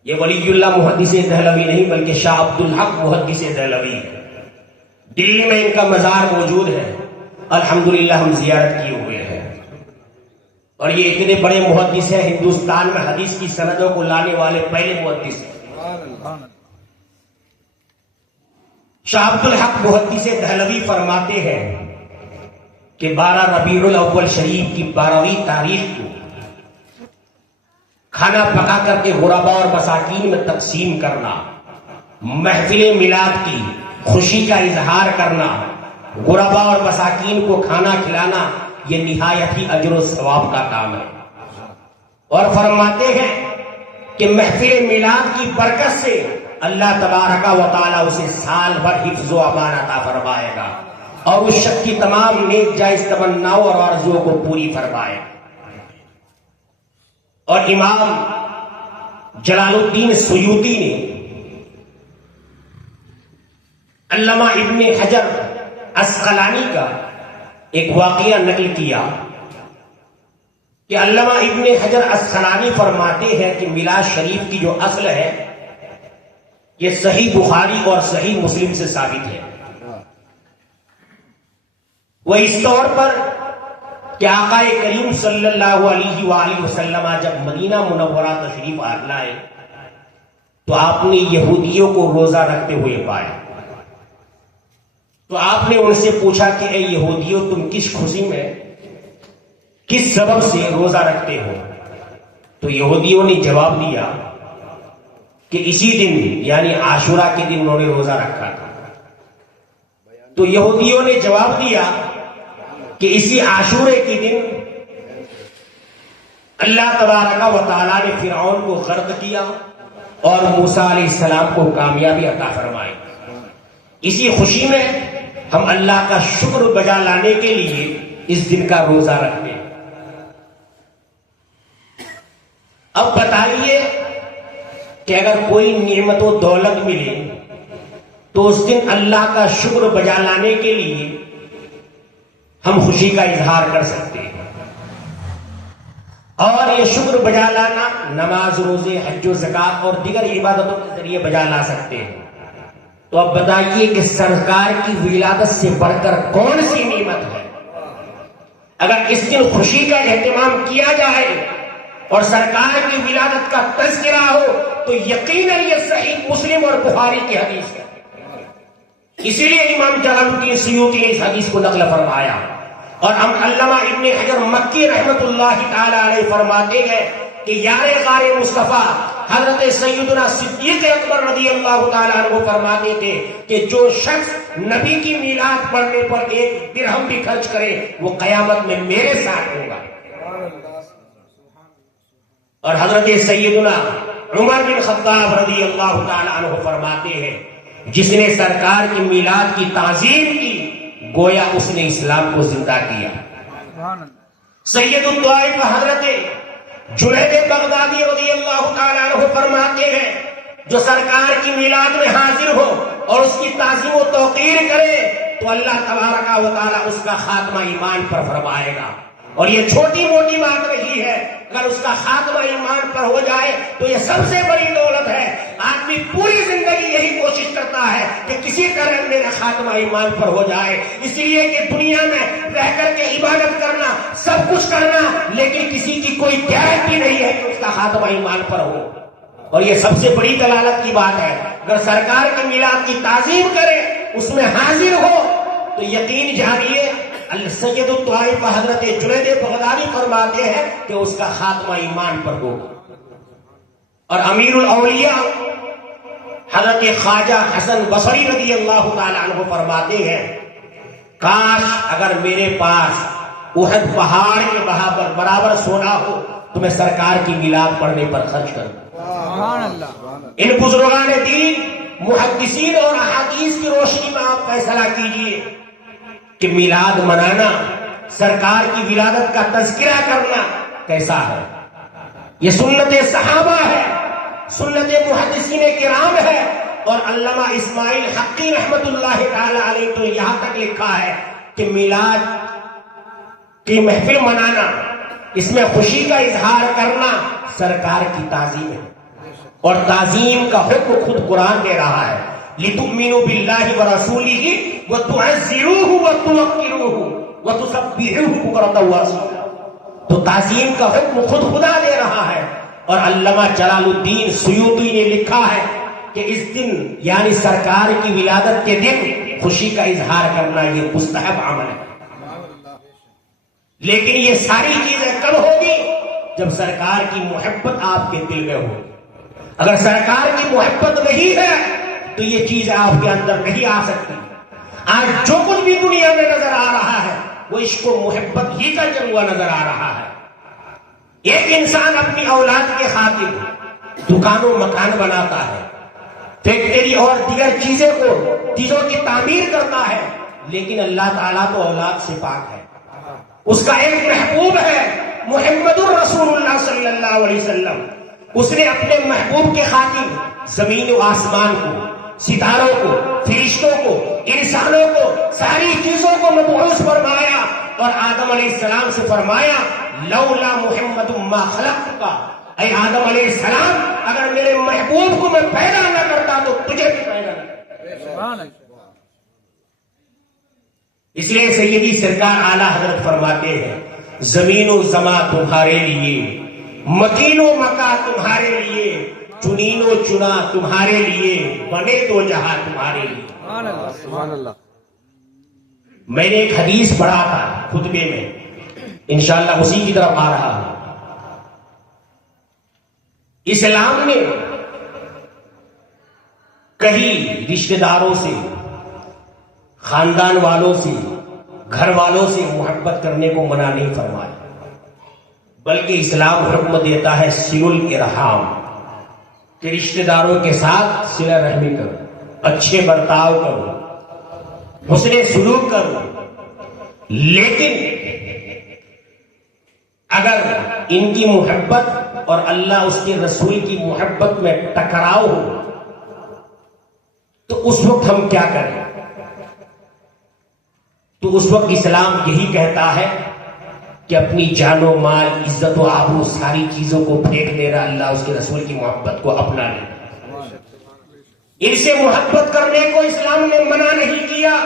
یہ ولی اللہ محدث دہلوی نہیں بلکہ شاہ عبد الحق محدث دہلوی، دلی میں ان کا مزار موجود ہے، الحمدللہ ہم زیارت کیے ہوئے ہیں، اور یہ اتنے بڑے محدث ہیں، ہندوستان میں حدیث کی سندوں کو لانے والے پہلے محدث ہیں۔ شاہ عبد الحق محدث دہلوی فرماتے ہیں کہ 12 ربیع الاول شریف کی 12ویں تاریخ کو کھانا پکا کر کے غرباء اور مساکین میں تقسیم کرنا، محفل میلاد کی خوشی کا اظہار کرنا، غرباء اور مساکین کو کھانا کھلانا، یہ نہایت ہی اجر و ثواب کا کام ہے، اور فرماتے ہیں کہ محفل میلاد کی برکت سے اللہ تبارک و تعالیٰ اسے سال بھر حفظ و امان عطا فرمائے گا، اور اس شخص کی تمام نیک جائز تمناؤں اور آرزوؤں کو پوری فرمائے گا۔ اور امام جلال الدین سیوطی نے علامہ ابن حجر عسقلانی کا ایک واقعہ نقل کیا کہ علامہ ابن حجر عسقلانی فرماتے ہیں کہ میلاد شریف کی جو اصل ہے یہ صحیح بخاری اور صحیح مسلم سے ثابت ہے۔ وہ اس طور پر کہ آقا کریم صلی اللہ علیہ وآلہ وسلم جب مدینہ منورہ تشریف لائے تو آپ نے یہودیوں کو روزہ رکھتے ہوئے پائے، تو آپ نے ان سے پوچھا کہ اے یہودیوں تم کس خوشی میں کس سبب سے روزہ رکھتے ہو؟ تو یہودیوں نے جواب دیا کہ اسی دن یعنی عاشورہ کے دن انہوں نے روزہ رکھا تھا۔ تو یہودیوں نے جواب دیا کہ اسی عاشورے کے دن اللہ تبارک و تعالیٰ نے فرعون کو غرق کیا اور موسیٰ علیہ السلام کو کامیابی عطا فرمائی، اسی خوشی میں ہم اللہ کا شکر بجا لانے کے لیے اس دن کا روزہ رکھتے ہیں۔ اب بتائیے کہ اگر کوئی نعمت و دولت ملے تو اس دن اللہ کا شکر بجا لانے کے لیے ہم خوشی کا اظہار کر سکتے ہیں، اور یہ شکر بجا لانا نماز، روزے، حج و زکات اور دیگر عبادتوں کے ذریعے بجا لا سکتے ہیں۔ تو اب بتائیے کہ سرکار کی ولادت سے بڑھ کر کون سی نعمت ہے؟ اگر اس دن خوشی کا اہتمام کیا جائے اور سرکار کی ولادت کا تذکرہ ہو تو یقیناً یہ صحیح مسلم اور بخاری کی حدیث ہے۔ اسی لیے امام جلال الدین سیوطی نے اس حدیث کو نقل فرمایا، اور علامہ ابن حجر مکی رحمت اللہ تعالی علیہ فرماتے ہیں کہ یار غار مصطفیٰ حضرت سیدنا صدیق اکبر رضی اللہ تعالیٰ عنہ فرماتے تھے کہ جو شخص نبی کی میلاد پڑھنے پر 1 درہم بھی خرچ کرے وہ قیامت میں میرے ساتھ ہوگا. اور حضرت سیدنا عمر بن خطاب رضی اللہ تعالیٰ عنہ فرماتے ہیں جس نے سرکار کی میلاد کی تعظیم کی گویا اس نے اسلام کو زندہ کیا. سید الطائف حضرت جنید بغدادی رضی اللہ تعالیٰ عنہ فرماتے ہیں جو سرکار کی میلاد میں حاضر ہو اور اس کی تعظیم و توقیر کرے تو اللہ تبارک و تعالیٰ اس کا خاتمہ ایمان پر فرمائے گا. اور یہ چھوٹی موٹی بات نہیں ہے، اگر اس کا خاتمہ ایمان پر ہو جائے تو یہ سب سے بڑی دولت ہے. آدمی پوری زندگی یہی کوشش کرتا ہے کہ کسی طرح میرا خاتمہ ایمان پر ہو جائے، اس لیے کہ دنیا میں رہ کر کے عبادت کرنا، سب کچھ کرنا، لیکن کسی کی کوئی گارنٹی نہیں ہے کہ اس کا خاتمہ ایمان پر ہو. اور یہ سب سے بڑی دلالت کی بات ہے، اگر سرکار کی میلاد کی تعظیم کرے، اس میں حاضر ہو تو یقین جانیے سید الطائف حضرت جنید بغدادی فرماتے ہیں کہ اس کا خاتمہ ایمان پر ہوگا. اور امیر الاولیاء حضرت خواجہ حسن بصری رضی اللہ تعالی عنہ فرماتے ہیں کاش اگر میرے پاس احد پہاڑ کے برابر سونا ہو تو میں سرکار کی میلاد پڑھنے پر خرچ کروں. سبحان اللہ. ان بزرگان دین محدثین اور احادیث کی روشنی میں آپ فیصلہ کیجئے کہ میلاد منانا، سرکار کی ولادت کا تذکرہ کرنا کیسا ہے. یہ سنت صحابہ ہے، سنت محدثین کرام ہے. اور علامہ اسماعیل حقی رحمت اللہ تعالی علیہ تو یہاں تک لکھا ہے کہ میلاد کی محفل منانا، اس میں خوشی کا اظہار کرنا سرکار کی تعظیم ہے. اور تعظیم کا حکم خود قرآن دے رہا ہے لِتُؤْمِنُوا بِاللَّهِ وَرَسُولِهِ وَتُعَزِّرُوهُ وَتُوَقِّرُوهُ وَتُسَبِّحُوهُ بُكْرَةً وَأَصِيلًا. تو تعظیم کا حکم خود خدا دے رہا ہے. اور علامہ جلال الدین سیوطی نے لکھا ہے کہ اس دن یعنی سرکار کی ولادت کے دن خوشی کا اظہار کرنا یہ مستحب عمل ہے. لیکن یہ ساری چیزیں کب ہوگی؟ جب سرکار کی محبت آپ کے دل میں ہو. اگر سرکار کی محبت نہیں ہے تو یہ چیز آپ کے اندر نہیں آ سکتی. آج جو کچھ بھی دنیا میں نظر آ رہا ہے وہ عشق و محبت ہی کا جلوہ نظر آ رہا ہے. ایک انسان اپنی اولاد کے خاطر دکان و مکان بناتا ہے، فیکٹری اور دیگر چیزوں کی تعمیر کرتا ہے، لیکن اللہ تعالیٰ تو اولاد سے پاک ہے. اس کا ایک محبوب ہے محمد الرسول اللہ صلی اللہ علیہ وسلم. اس نے اپنے محبوب کے خاطر زمین و آسمان کو، ستاروں کو، فرشتوں کو، انسانوں کو، ساری چیزوں کو مبعوث فرمایا. اور آدم علیہ السلام سے فرمایا لولا محمد ما خلقتک، اے آدم علیہ السلام اگر میرے محبوب کو میں پیدا نہ کرتا تو تجھے بھی پیدا نہ کرتا. اس لیے سیدی سرکار اعلیٰ حضرت فرماتے ہیں زمین و زماں تمہارے لیے، مکین و مکا تمہارے لیے، چنین و چنا تمہارے لیے، بنے دو جہاں تمہارے لیے. سبحان اللہ. میں نے ایک حدیث پڑھا تھا خطبے میں، انشاءاللہ اسی کی طرف آ رہا ہوں. اسلام نے کہیں رشتہ داروں سے، خاندان والوں سے، گھر والوں سے محبت کرنے کو منع نہیں فرمایا، بلکہ اسلام حکم دیتا ہے صلہ الارحام، کہ رشتہ داروں کے ساتھ صلہ رحمی کرو، اچھے برتاؤ کرو، حسن سلوک کرو. لیکن اگر ان کی محبت اور اللہ اس کے رسول کی محبت میں ٹکراؤ ہو تو اس وقت ہم کیا کریں؟ تو اس وقت اسلام یہی کہتا ہے کہ اپنی جان و مال، عزت و آبرو، ساری چیزوں کو پھینک دینا، اللہ اس کے رسول کی محبت کو اپنا لینا. ان سے محبت کرنے کو اسلام نے منع نہیں کیا،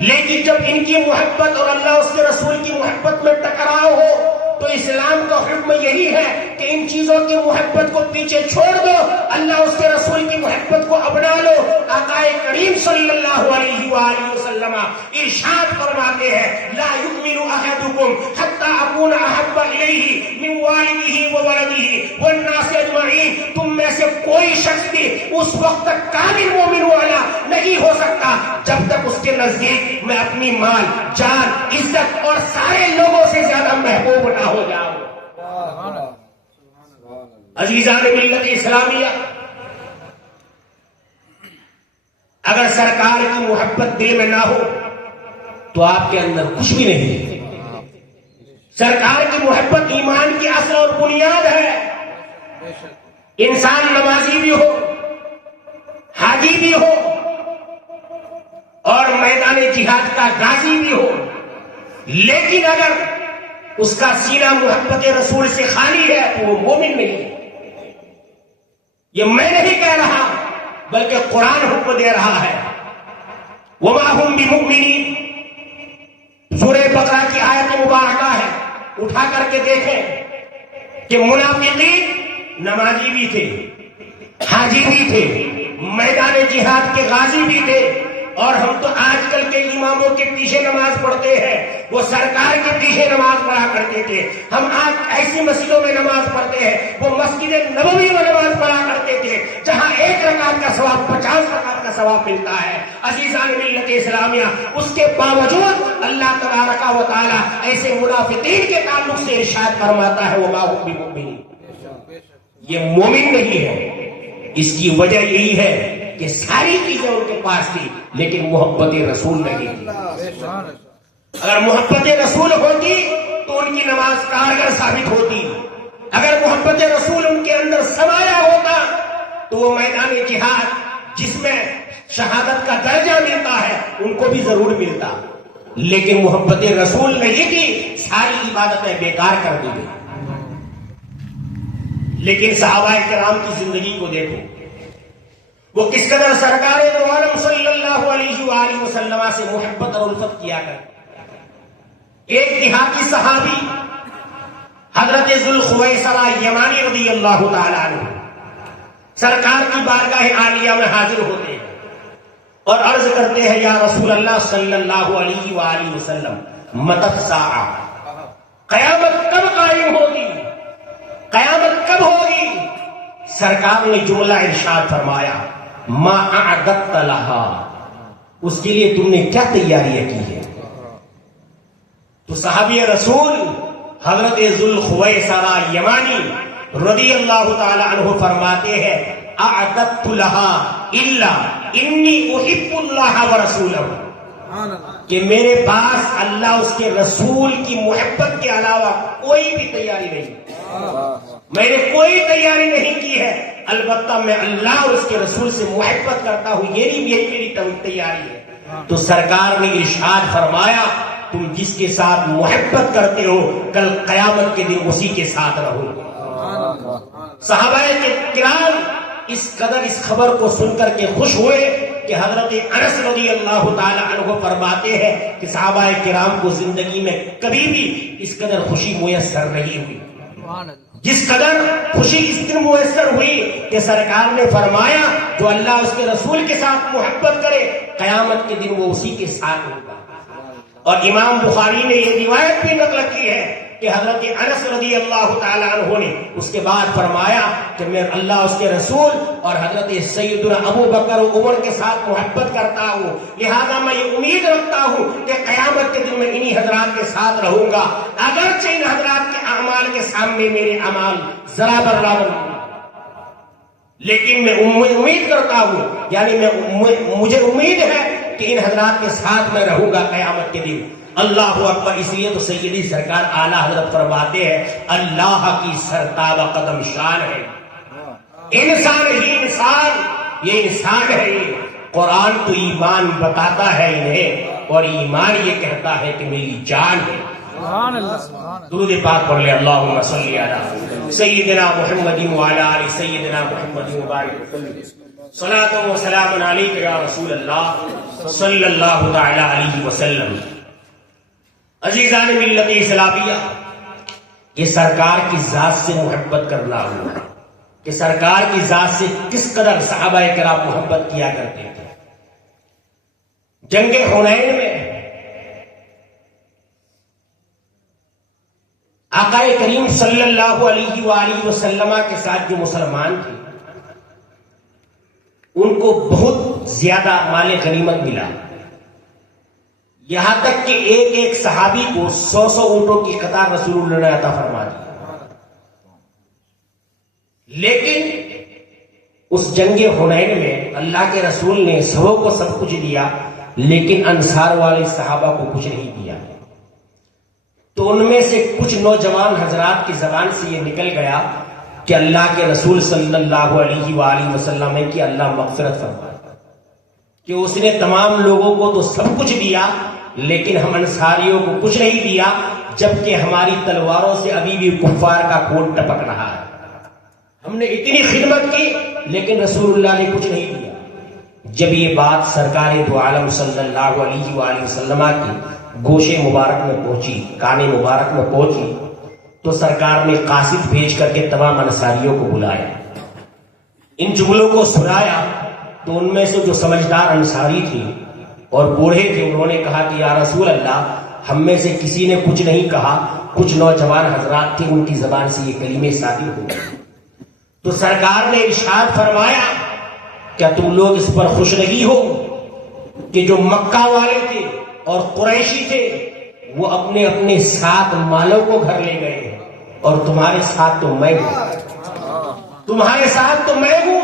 لیکن جب ان کی محبت اور اللہ اس کے رسول کی محبت میں ٹکراؤ ہو تو اسلام کا حکم یہی ہے کہ ان چیزوں کی محبت کو پیچھے چھوڑ دو, اللہ اس کے رسول کی محبت کو اپنا لو. آقا کریم صلی اللہ علیہ وآلہ وسلم ارشاد فرماتے ہیں لا یؤمن احدکم حتی اکون احب الیہ من والدہ وولدہ والناس اجمعین. تم میں سے کوئی شخص بھی اس وقت تک کامل مومن والا نہیں ہو سکتا جب تک اس کے نزدیک میں اپنی مال, جان, عزت اور سارے لوگوں سے زیادہ محبوب نہ ہو جاؤں. عزیزان ملت اسلامیہ, اگر سرکار کی محبت دل میں نہ ہو تو آپ کے اندر کچھ بھی نہیں ہے. سرکار کی محبت ایمان کی اصل اور بنیاد ہے. انسان نمازی بھی ہو, حاجی بھی ہو اور میدان جہاد کا غازی بھی ہو, لیکن اگر اس کا سینہ محبت رسول سے خالی ہے تو وہ مومن نہیں ہے. یہ میں نہیں کہہ رہا بلکہ قرآن حکم دے رہا ہے. وما هم بمؤمنین, سورہ بقرہ کی آیت مبارکہ ہے, اٹھا کر کے دیکھیں کہ منافقین نمازی بھی تھے, حاجی بھی تھے, میدان جہاد کے غازی بھی تھے, اور ہم تو آج کل کے اماموں کے پیچھے نماز پڑھتے ہیں, وہ سرکار کے پیچھے نماز پڑھا کرتے تھے. ہم آج ایسی مسجدوں میں نماز پڑھتے ہیں, وہ مسجد نبوی میں نماز پڑھا کرتے تھے جہاں 1 رکعت کا ثواب 50 رکعت کا ثواب ملتا ہے. عزیزان ملت اسلامیہ, اس کے باوجود اللہ تبارک و تعالی ایسے منافقین کے تعلق سے ارشاد فرماتا ہے وما هم بمؤمنین, یہ مومن نہیں ہے. اس کی وجہ یہی ہے کہ ساری چیزیں ان کے پاس تھی لیکن محبت رسول نہیں. اگر محبت رسول ہوتی تو ان کی نماز کارگر ثابت ہوتی. اگر محبت رسول ان کے اندر سمایا ہوتا تو وہ میدان جہاد جس میں شہادت کا درجہ ملتا ہے ان کو بھی ضرور ملتا, لیکن محبت رسول نہیں تھی, ساری عبادتیں بیکار کر دی گئی. لیکن صحابہ کرام کی زندگی کو دیکھو, وہ کس قدر سرکار دو عالم صلی اللہ علیہ وآلہ وسلم سے محبت اور الفت کیا کرتے. ایک دیہاتی صحابی حضرت ذوالخویسرہ یمانی رضی اللہ تعالی عنہ سرکار کی بارگاہ عالیہ میں حاضر ہوتے ہیں اور عرض کرتے ہیں یا رسول اللہ صلی اللہ علیہ وآلہ وسلم متی الساعہ, قیامت کب قائم ہوگی, قیامت کب ہوگی. سرکار نے جملہ ارشاد فرمایا ما اعددت لہا, اس کے لیے تم نے کیا تیاریاں کی ہے. تو صحابی رسول حضرت ذوالخویسرہ یمانی رضی اللہ تعالی عنہ فرماتے ہیں اعددت لہا الا انی احب اللہ ورسولہ, کہ میرے پاس اللہ اس کے رسول کی محبت کے علاوہ کوئی بھی تیاری نہیں, میں نے کوئی تیاری نہیں کی ہے, البتہ میں اللہ اور اس کے رسول سے محبت کرتا ہوں, یہی میری تیاری ہے. تو سرکار نے ارشاد فرمایا تم جس کے ساتھ محبت کرتے ہو کل قیامت کے دن اسی کے ساتھ رہو. صحابہ کرام اس قدر اس خبر کو سن کر کے خوش ہوئے کہ حضرت انس رضی اللہ تعالی عنہ فرماتے ہیں کہ صحابہ کرام کو زندگی میں کبھی بھی اس قدر خوشی میسر نہیں ہوئی جس قدر خوشی اس دن میسر ہوئی کہ سرکار نے فرمایا جو اللہ اس کے رسول کے ساتھ محبت کرے قیامت کے دن وہ اسی کے ساتھ ہوگا. اور امام بخاری نے یہ روایت بھی نقل کی ہے کہ حضرت انس رضی اللہ تعالی عنہ نے اس کے بعد فرمایا کہ میں اللہ اس کے رسول اور حضرت سیدنا ابو بکر و عمر کے ساتھ محبت کرتا ہوں, لہذا میں یہ امید رکھتا ہوں کہ قیامت کے دن میں انہی حضرات کے ساتھ رہوں گا, اگرچہ ان حضرات کے اعمال کے سامنے میرے اعمال ذرا برابر نہیں, لیکن میں امید کرتا ہوں, یعنی مجھے امید ہے کہ ان حضرات کے ساتھ میں رہوں گا قیامت کے دن. اللہ اکبر. اس لیے تو سیدی سرکار اعلیٰ حضرت فرماتے ہیں اللہ کی سرتاب قدم شان ہے, انسان ہی انسان, یہ انسان ہے. یہ قرآن تو ایمان بتاتا ہے انہیں اور ایمان یہ کہتا ہے کہ میری جان ہے. سبحان اللہ. درود پاک پڑھ لے اللہم صلی علی سیدنا محمد وعلی آل سیدنا محمد وبارک صلاۃ و سلام علیک یا رسول اللہ صلی اللہ تعالی علیہ وسلم. عزیزان ملت اسلامیہ, یہ سرکار کی ذات سے محبت کرنا ہوا کہ سرکار کی ذات سے کس قدر صحابہ کرام محبت کیا کرتے تھے. جنگ حنین میں آقا کریم صلی اللہ علیہ وآلہ وسلم کے ساتھ جو مسلمان تھے ان کو بہت زیادہ مال غنیمت ملا، یہاں تک کہ ایک ایک صحابی کو 100 اونٹوں کی قطار رسول اللہ نے عطا فرما دی. لیکن اس جنگ حنین میں اللہ کے رسول نے سبوں کو سب کچھ دیا، لیکن انصار والے صحابہ کو کچھ نہیں دیا. تو ان میں سے کچھ نوجوان حضرات کی زبان سے یہ نکل گیا کہ اللہ کے رسول صلی اللہ علیہ وآلہ وسلم کی اللہ مغفرت فرمائے کہ اس نے تمام لوگوں کو تو سب کچھ دیا لیکن ہم انصاریوں کو کچھ نہیں دیا، جبکہ ہماری تلواروں سے ابھی بھی کفار کا خون ٹپک رہا ہے. ہم نے اتنی خدمت کی لیکن رسول اللہ نے کچھ نہیں دیا. جب یہ بات سرکار دو عالم صلی اللہ علیہ وآلہ وسلم کی گوشے مبارک میں پہنچی، کانے مبارک میں پہنچی، تو سرکار نے قاصد بھیج کر کے تمام انصاریوں کو بلایا، ان جملوں کو سنایا. تو ان میں سے جو سمجھدار انصاری تھے اور بوڑھے تھے انہوں نے کہا کہ یا رسول اللہ، ہم میں سے کسی نے کچھ نہیں کہا، کچھ نوجوان حضرات تھے ان کی زبان سے یہ کلمے صادر ہوئے. تو سرکار نے ارشاد فرمایا کیا تم لوگ اس پر خوش نہیں ہو کہ جو مکہ والے تھے اور قریشی تھے وہ اپنے اپنے ساتھ مالوں کو گھر لے گئے ہیں اور تمہارے ساتھ تو میں ہوں، تمہارے ساتھ تو میں ہوں.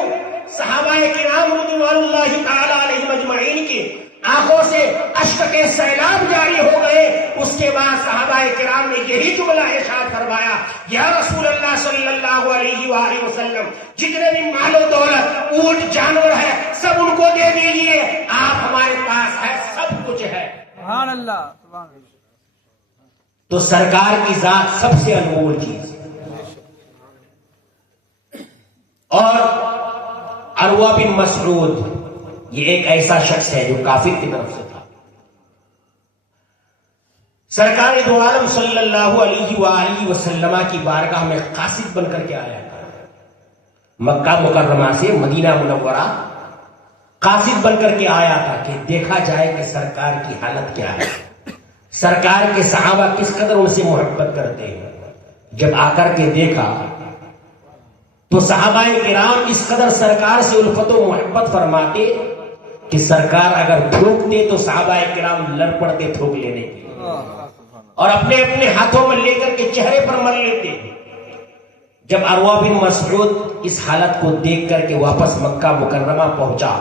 صحابہ کرام رضوان اللہ تعالی علیہم اجمعین کی آنکھوں سے اشک کے سیلاب جاری ہو گئے. اس کے بعد صحابہ کرام نے یہی جملہ ارشاد فرمایا یا رسول اللہ صلی اللہ علیہ وآلہ وسلم، جتنے بھی مال و دولت اونٹ جانور ہے سب ان کو دے دیجیے، آپ ہمارے پاس ہے، سب کچھ ہے. سبحان اللہ، سبحان اللہ. تو سرکار کی ذات سب سے انمول چیز. اور عروہ بن مسعود یہ ایک ایسا شخص ہے جو کافر کی طرف سے تھا. سرکار دو عالم صلی اللہ علیہ وآلہ وسلم کی بارگاہ میں قاصد بن کر کے آیا تھا. مکہ مکرمہ سے مدینہ منورہ قاصد بن کر کے آیا تھا کہ دیکھا جائے کہ سرکار کی حالت کیا ہے، سرکار کے صحابہ کس قدر ان سے محبت کرتے ہیں. جب آ کر کے دیکھا تو صحابہ کرام اس قدر سرکار سے الفت و محبت فرماتے کہ سرکار اگر تھوکتے تو صحابہ کرام لڑ پڑتے تھوک لینے کے اور اپنے اپنے ہاتھوں میں لے کر کے چہرے پر مل لیتے. جب عروہ بن مسعود اس حالت کو دیکھ کر کے واپس مکہ مکرمہ پہنچا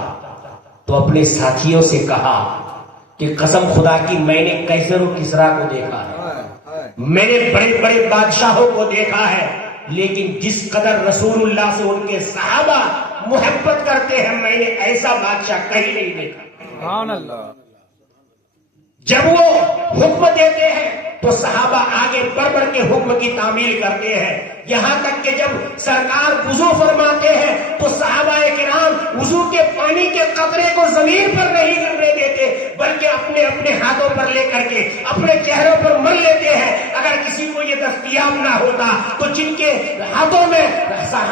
تو اپنے ساتھیوں سے کہا کہ قسم خدا کی میں نے قیصر و کسریٰ کو دیکھا ہے، میں نے بڑے بڑے بادشاہوں کو دیکھا ہے، لیکن جس قدر رسول اللہ سے ان کے صحابہ محبت کرتے ہیں میں نے ایسا بادشاہ کہیں نہیں دیکھا. سبحان اللہ. جب وہ حکم دیتے ہیں تو صحابہ آگے بڑھ بڑھ کے حکم کی تعمیل کرتے ہیں، یہاں تک کہ جب سرکار وضو فرماتے ہیں تو صحابہ کرام وضو کے پانی کے قطرے کو زمین پر نہیں گرنے دیتے بلکہ اپنے اپنے ہاتھوں پر لے کر کے اپنے چہروں پر مل لیتے ہیں. اگر کسی کو یہ دستیاب نہ ہوتا تو جن کے ہاتھوں میں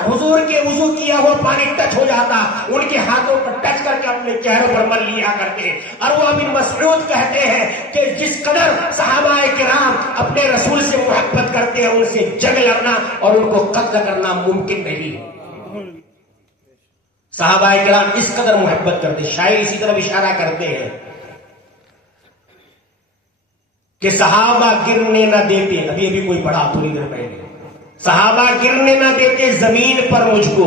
حضور کے وضو کیا ہوا پانی ٹچ ہو جاتا ان کے ہاتھوں پر ٹچ کر کے اپنے چہروں پر مل لیا کرتے. عروہ بن مسعود کہتے ہیں کہ جس قدر صحابہ کرام اپنے رسول سے محبت کرتے ہیں ان سے جنگ لڑنا اور ان کو قتل کرنا ممکن نہیں ہے. صحابہ کرام اس قدر محبت کرتے. شاعر اسی طرح اشارہ کرتے ہیں کہ صحابہ گرنے نہ دیتے، ابھی ابھی کوئی پڑھا تھوڑی دیر پہلے، صحابہ گرنے نہ دیتے زمین پر مجھ کو،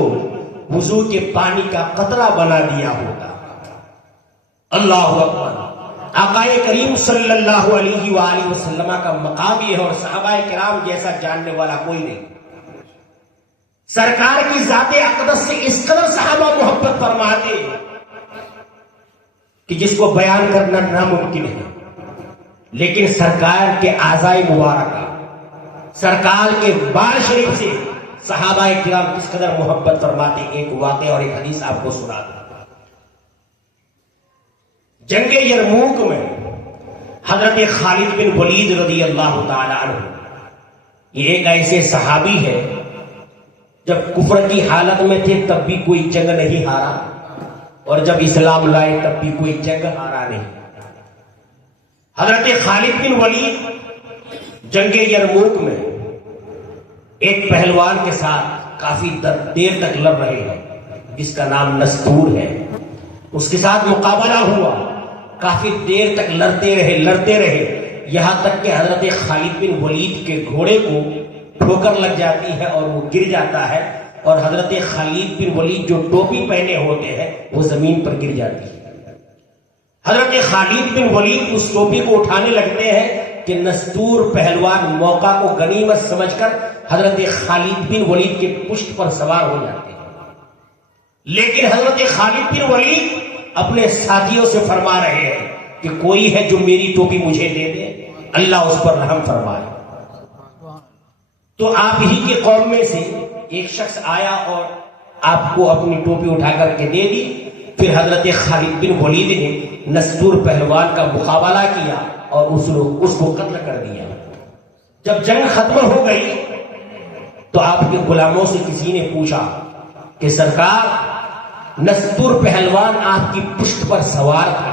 وضو کے پانی کا قطرہ بنا دیا ہوتا. اللہ اکبر. آقا کریم صلی اللہ علیہ وآلہ وسلم کا مقام یہ ہے اور صحابہ کرام جیسا جاننے والا کوئی نہیں. سرکار کی ذات اقدس سے اس قدر صحابہ محبت فرماتے کہ جس کو بیان کرنا ناممکن ہے. لیکن سرکار کے اعضائے مبارکہ، سرکار کے بال شریف سے صحابہ کرام کس قدر محبت فرماتے. ایک واقعہ اور ایک حدیث آپ کو سنا دوں. جنگ یرموک میں حضرت خالد بن ولید رضی اللہ تعالی عنہ یہ ایک ایسے صحابی ہے جب کفر کی حالت میں تھے تب بھی کوئی جنگ نہیں ہارا، اور جب اسلام لائے تب بھی کوئی جنگ ہارا نہیں۔ حضرت خالد بن ولید جنگ یرموک میں ایک پہلوان کے ساتھ کافی دیر تک لڑ رہے ہیں جس کا نام نستور ہے، اس کے ساتھ مقابلہ ہوا، کافی دیر تک لڑتے رہے یہاں تک کہ حضرت خالد بن ولید کے گھوڑے کو ٹھوکر لگ جاتی ہے اور وہ گر جاتا ہے، اور حضرت خالد بن ولید جو ٹوپی پہنے ہوتے ہیں وہ زمین پر گر جاتی ہے۔ حضرت خالد بن ولید اس ٹوپی کو اٹھانے لگتے ہیں کہ نستور پہلوان موقع کو غنیمت سمجھ کر حضرت خالد بن ولید کے پشت پر سوار ہو جاتے ہیں، لیکن حضرت خالد بن ولید اپنے ساتھیوں سے فرما رہے ہیں کہ کوئی ہے جو میری ٹوپی مجھے دے دے، اللہ اس پر رحم فرمائے۔ تو آپ ہی کی قوم میں سے ایک شخص آیا اور آپ کو اپنی ٹوپی اٹھا کر کے دے دی۔ پھر حضرت خالد بن ولید نے نستور پہلوان کا مقابلہ کیا اور اس کو قتل کر دیا۔ جب جنگ ختم ہو گئی تو آپ کے غلاموں سے کسی نے پوچھا کہ سرکار، نستور پہلوان آپ کی پشت پر سوار تھا،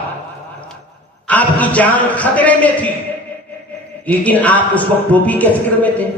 آپ کی جان خطرے میں تھی، لیکن آپ اس وقت ٹوپی کے فکر میں تھے۔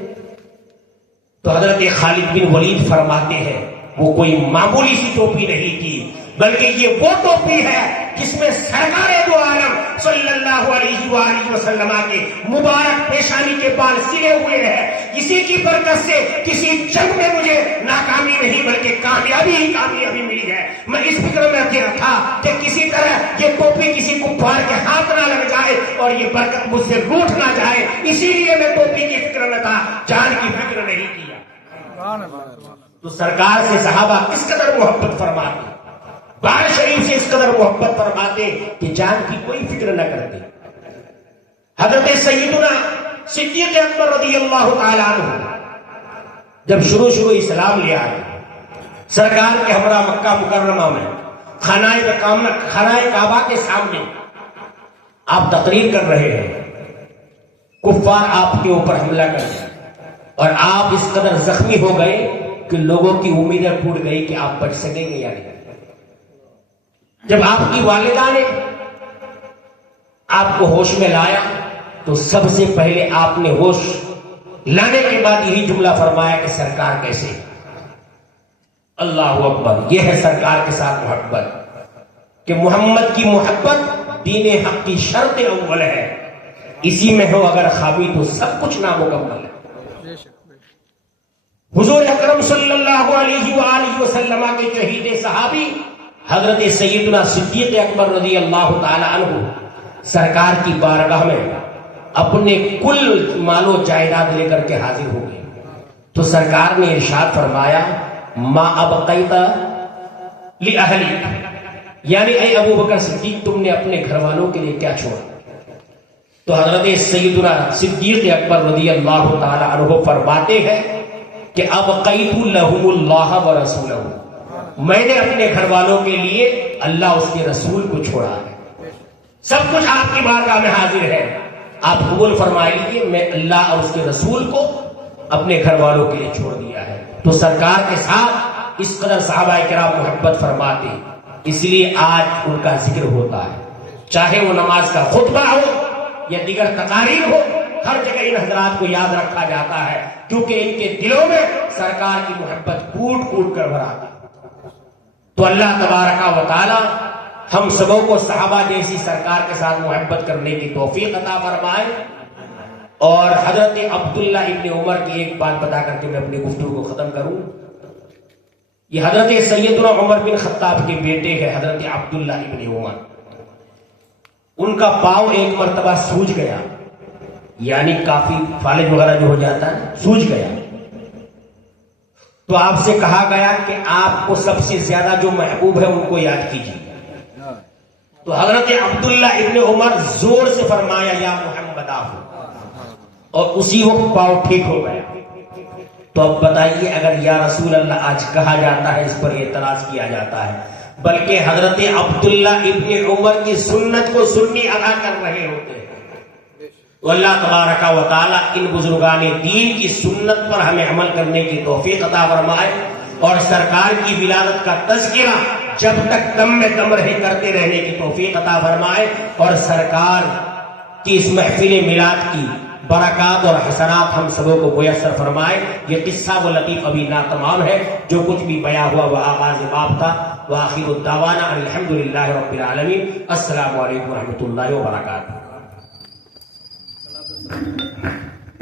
تو حضرت خالد بن ولید فرماتے ہیں وہ کوئی معمولی سی ٹوپی نہیں تھی، بلکہ یہ وہ ٹوپی ہے جس میں سرکار دو عالم صلی اللہ علیہ وآلہ وسلم کے مبارک پیشانی کے بال سلے ہوئے ہیں۔ اسی کی برکت سے کسی جنگ میں مجھے ناکامی نہیں بلکہ کامیابی ہی کامیابی ملی ہے۔ میں اس فکر میں تھا کہ کسی طرح یہ ٹوپی کسی کفار کے ہاتھ نہ لگ جائے اور یہ برکت مجھ سے روٹ نہ جائے، اسی لیے میں ٹوپی کی فکر میں تھا، جان کی فکر نہیں کیا۔ تو سرکار سے صحابہ کس قدر محبت فرماتے، بار شریف سے اس قدر محبت فرماتے کہ جان کی کوئی فکر نہ کرتے۔ حضرت سیدنا صدیق اکبر رضی اللہ تعالیٰ عنہ جب شروع اسلام لے آئے، سرکار کے ہمراہ مکہ مکرمہ میں خانہ کعبہ کے سامنے آپ تقریر کر رہے ہیں، کفار آپ کے اوپر حملہ کر دیا اور آپ اس قدر زخمی ہو گئے کہ لوگوں کی امیدیں ٹوٹ گئی کہ آپ بچ سکیں گے یا نہیں۔ جب آپ کی والدہ نے آپ کو ہوش میں لایا تو سب سے پہلے آپ نے ہوش لانے کے بعد یہی جملہ فرمایا کہ سرکار کیسے؟ اللہ اکبر! یہ ہے سرکار کے ساتھ محبت، کہ محمد کی محبت دین حق کی شرط اول ہے، اسی میں ہو اگر خامی تو سب کچھ نامکمل ہے۔ حضور اکرم صلی اللہ علیہ وآلہ وسلم کے شہید صحابی حضرت سیدنا صدیق اکبر رضی اللہ تعالی عنہ سرکار کی بارگاہ میں اپنے کل مال و جائیداد لے کر کے حاضر ہو گئے تو سرکار نے ارشاد فرمایا، ما ابقیت لأہلی، یعنی اے ابو بکر صدیق تم نے اپنے گھر والوں کے لیے کیا چھوڑا؟ تو حضرت سیدنا صدیق اکبر رضی اللہ تعالی عنہ فرماتے ہیں کہ ابقیت لہم اللہ ورسولہ، میں نے اپنے گھر والوں کے لیے اللہ اس کے رسول کو چھوڑا ہے۔ سب کچھ آپ کی بارگاہ میں حاضر ہے، آپ قبول فرما لیجیے، میں اللہ اور اس کے رسول کو اپنے گھر والوں کے لیے چھوڑ دیا ہے۔ تو سرکار کے ساتھ اس قدر صحابہ کرام محبت فرماتے، اس لیے آج ان کا ذکر ہوتا ہے، چاہے وہ نماز کا خطبہ ہو یا دیگر تقاریر ہو، ہر جگہ ان حضرات کو یاد رکھا جاتا ہے کیونکہ ان کے دلوں میں سرکار کی محبت کوٹ کوٹ کر بھر آتی۔ تو اللہ تبارک و تعالی ہم سبوں کو صحابہ جیسی سرکار کے ساتھ محبت کرنے کی توفیق عطا فرمائے۔ اور حضرت عبداللہ ابن عمر کی ایک بات بتا کر کے میں اپنی گفتگو کو ختم کروں۔ یہ حضرت سیدنا عمر بن خطاب کے بیٹے ہیں حضرت عبداللہ ابن عمر، ان کا پاؤں ایک مرتبہ سوج گیا، یعنی کافی فالج وغیرہ جو ہو جاتا ہے سوج گیا، تو آپ سے کہا گیا کہ آپ کو سب سے زیادہ جو محبوب ہے ان کو یاد کیجیے۔ تو حضرت عبداللہ ابن عمر زور سے فرمایا یا محمد آفو، اور اسی وقت پاؤں ٹھیک ہو گیا۔ تو اب بتائیے اگر یا رسول اللہ آج کہا جاتا ہے اس پر اعتراض کیا جاتا ہے، بلکہ حضرت عبداللہ ابن عمر کی سنت کو سنی ادا کر رہے ہوتے ہیں۔ تو اللہ تبارک و تعالیٰ ان بزرگان دین کی سنت پر ہمیں عمل کرنے کی توفیق عطا فرمائے، اور سرکار کی ولادت کا تذکرہ جب تک دم میں دم رہے کرتے رہنے کی توفیق عطا فرمائے، اور سرکار کی اس محفل میلاد کی برکات اور حسنات ہم سبوں کو میسر فرمائے۔ یہ قصہ و لطیف ابھی ناتمام ہے، جو کچھ بھی بیان ہوا وہ آغاز باب تھا۔ وآخر الدعوانا الحمدللہ رب العالمین۔ السلام علیکم ورحمۃ اللہ وبرکاتہ۔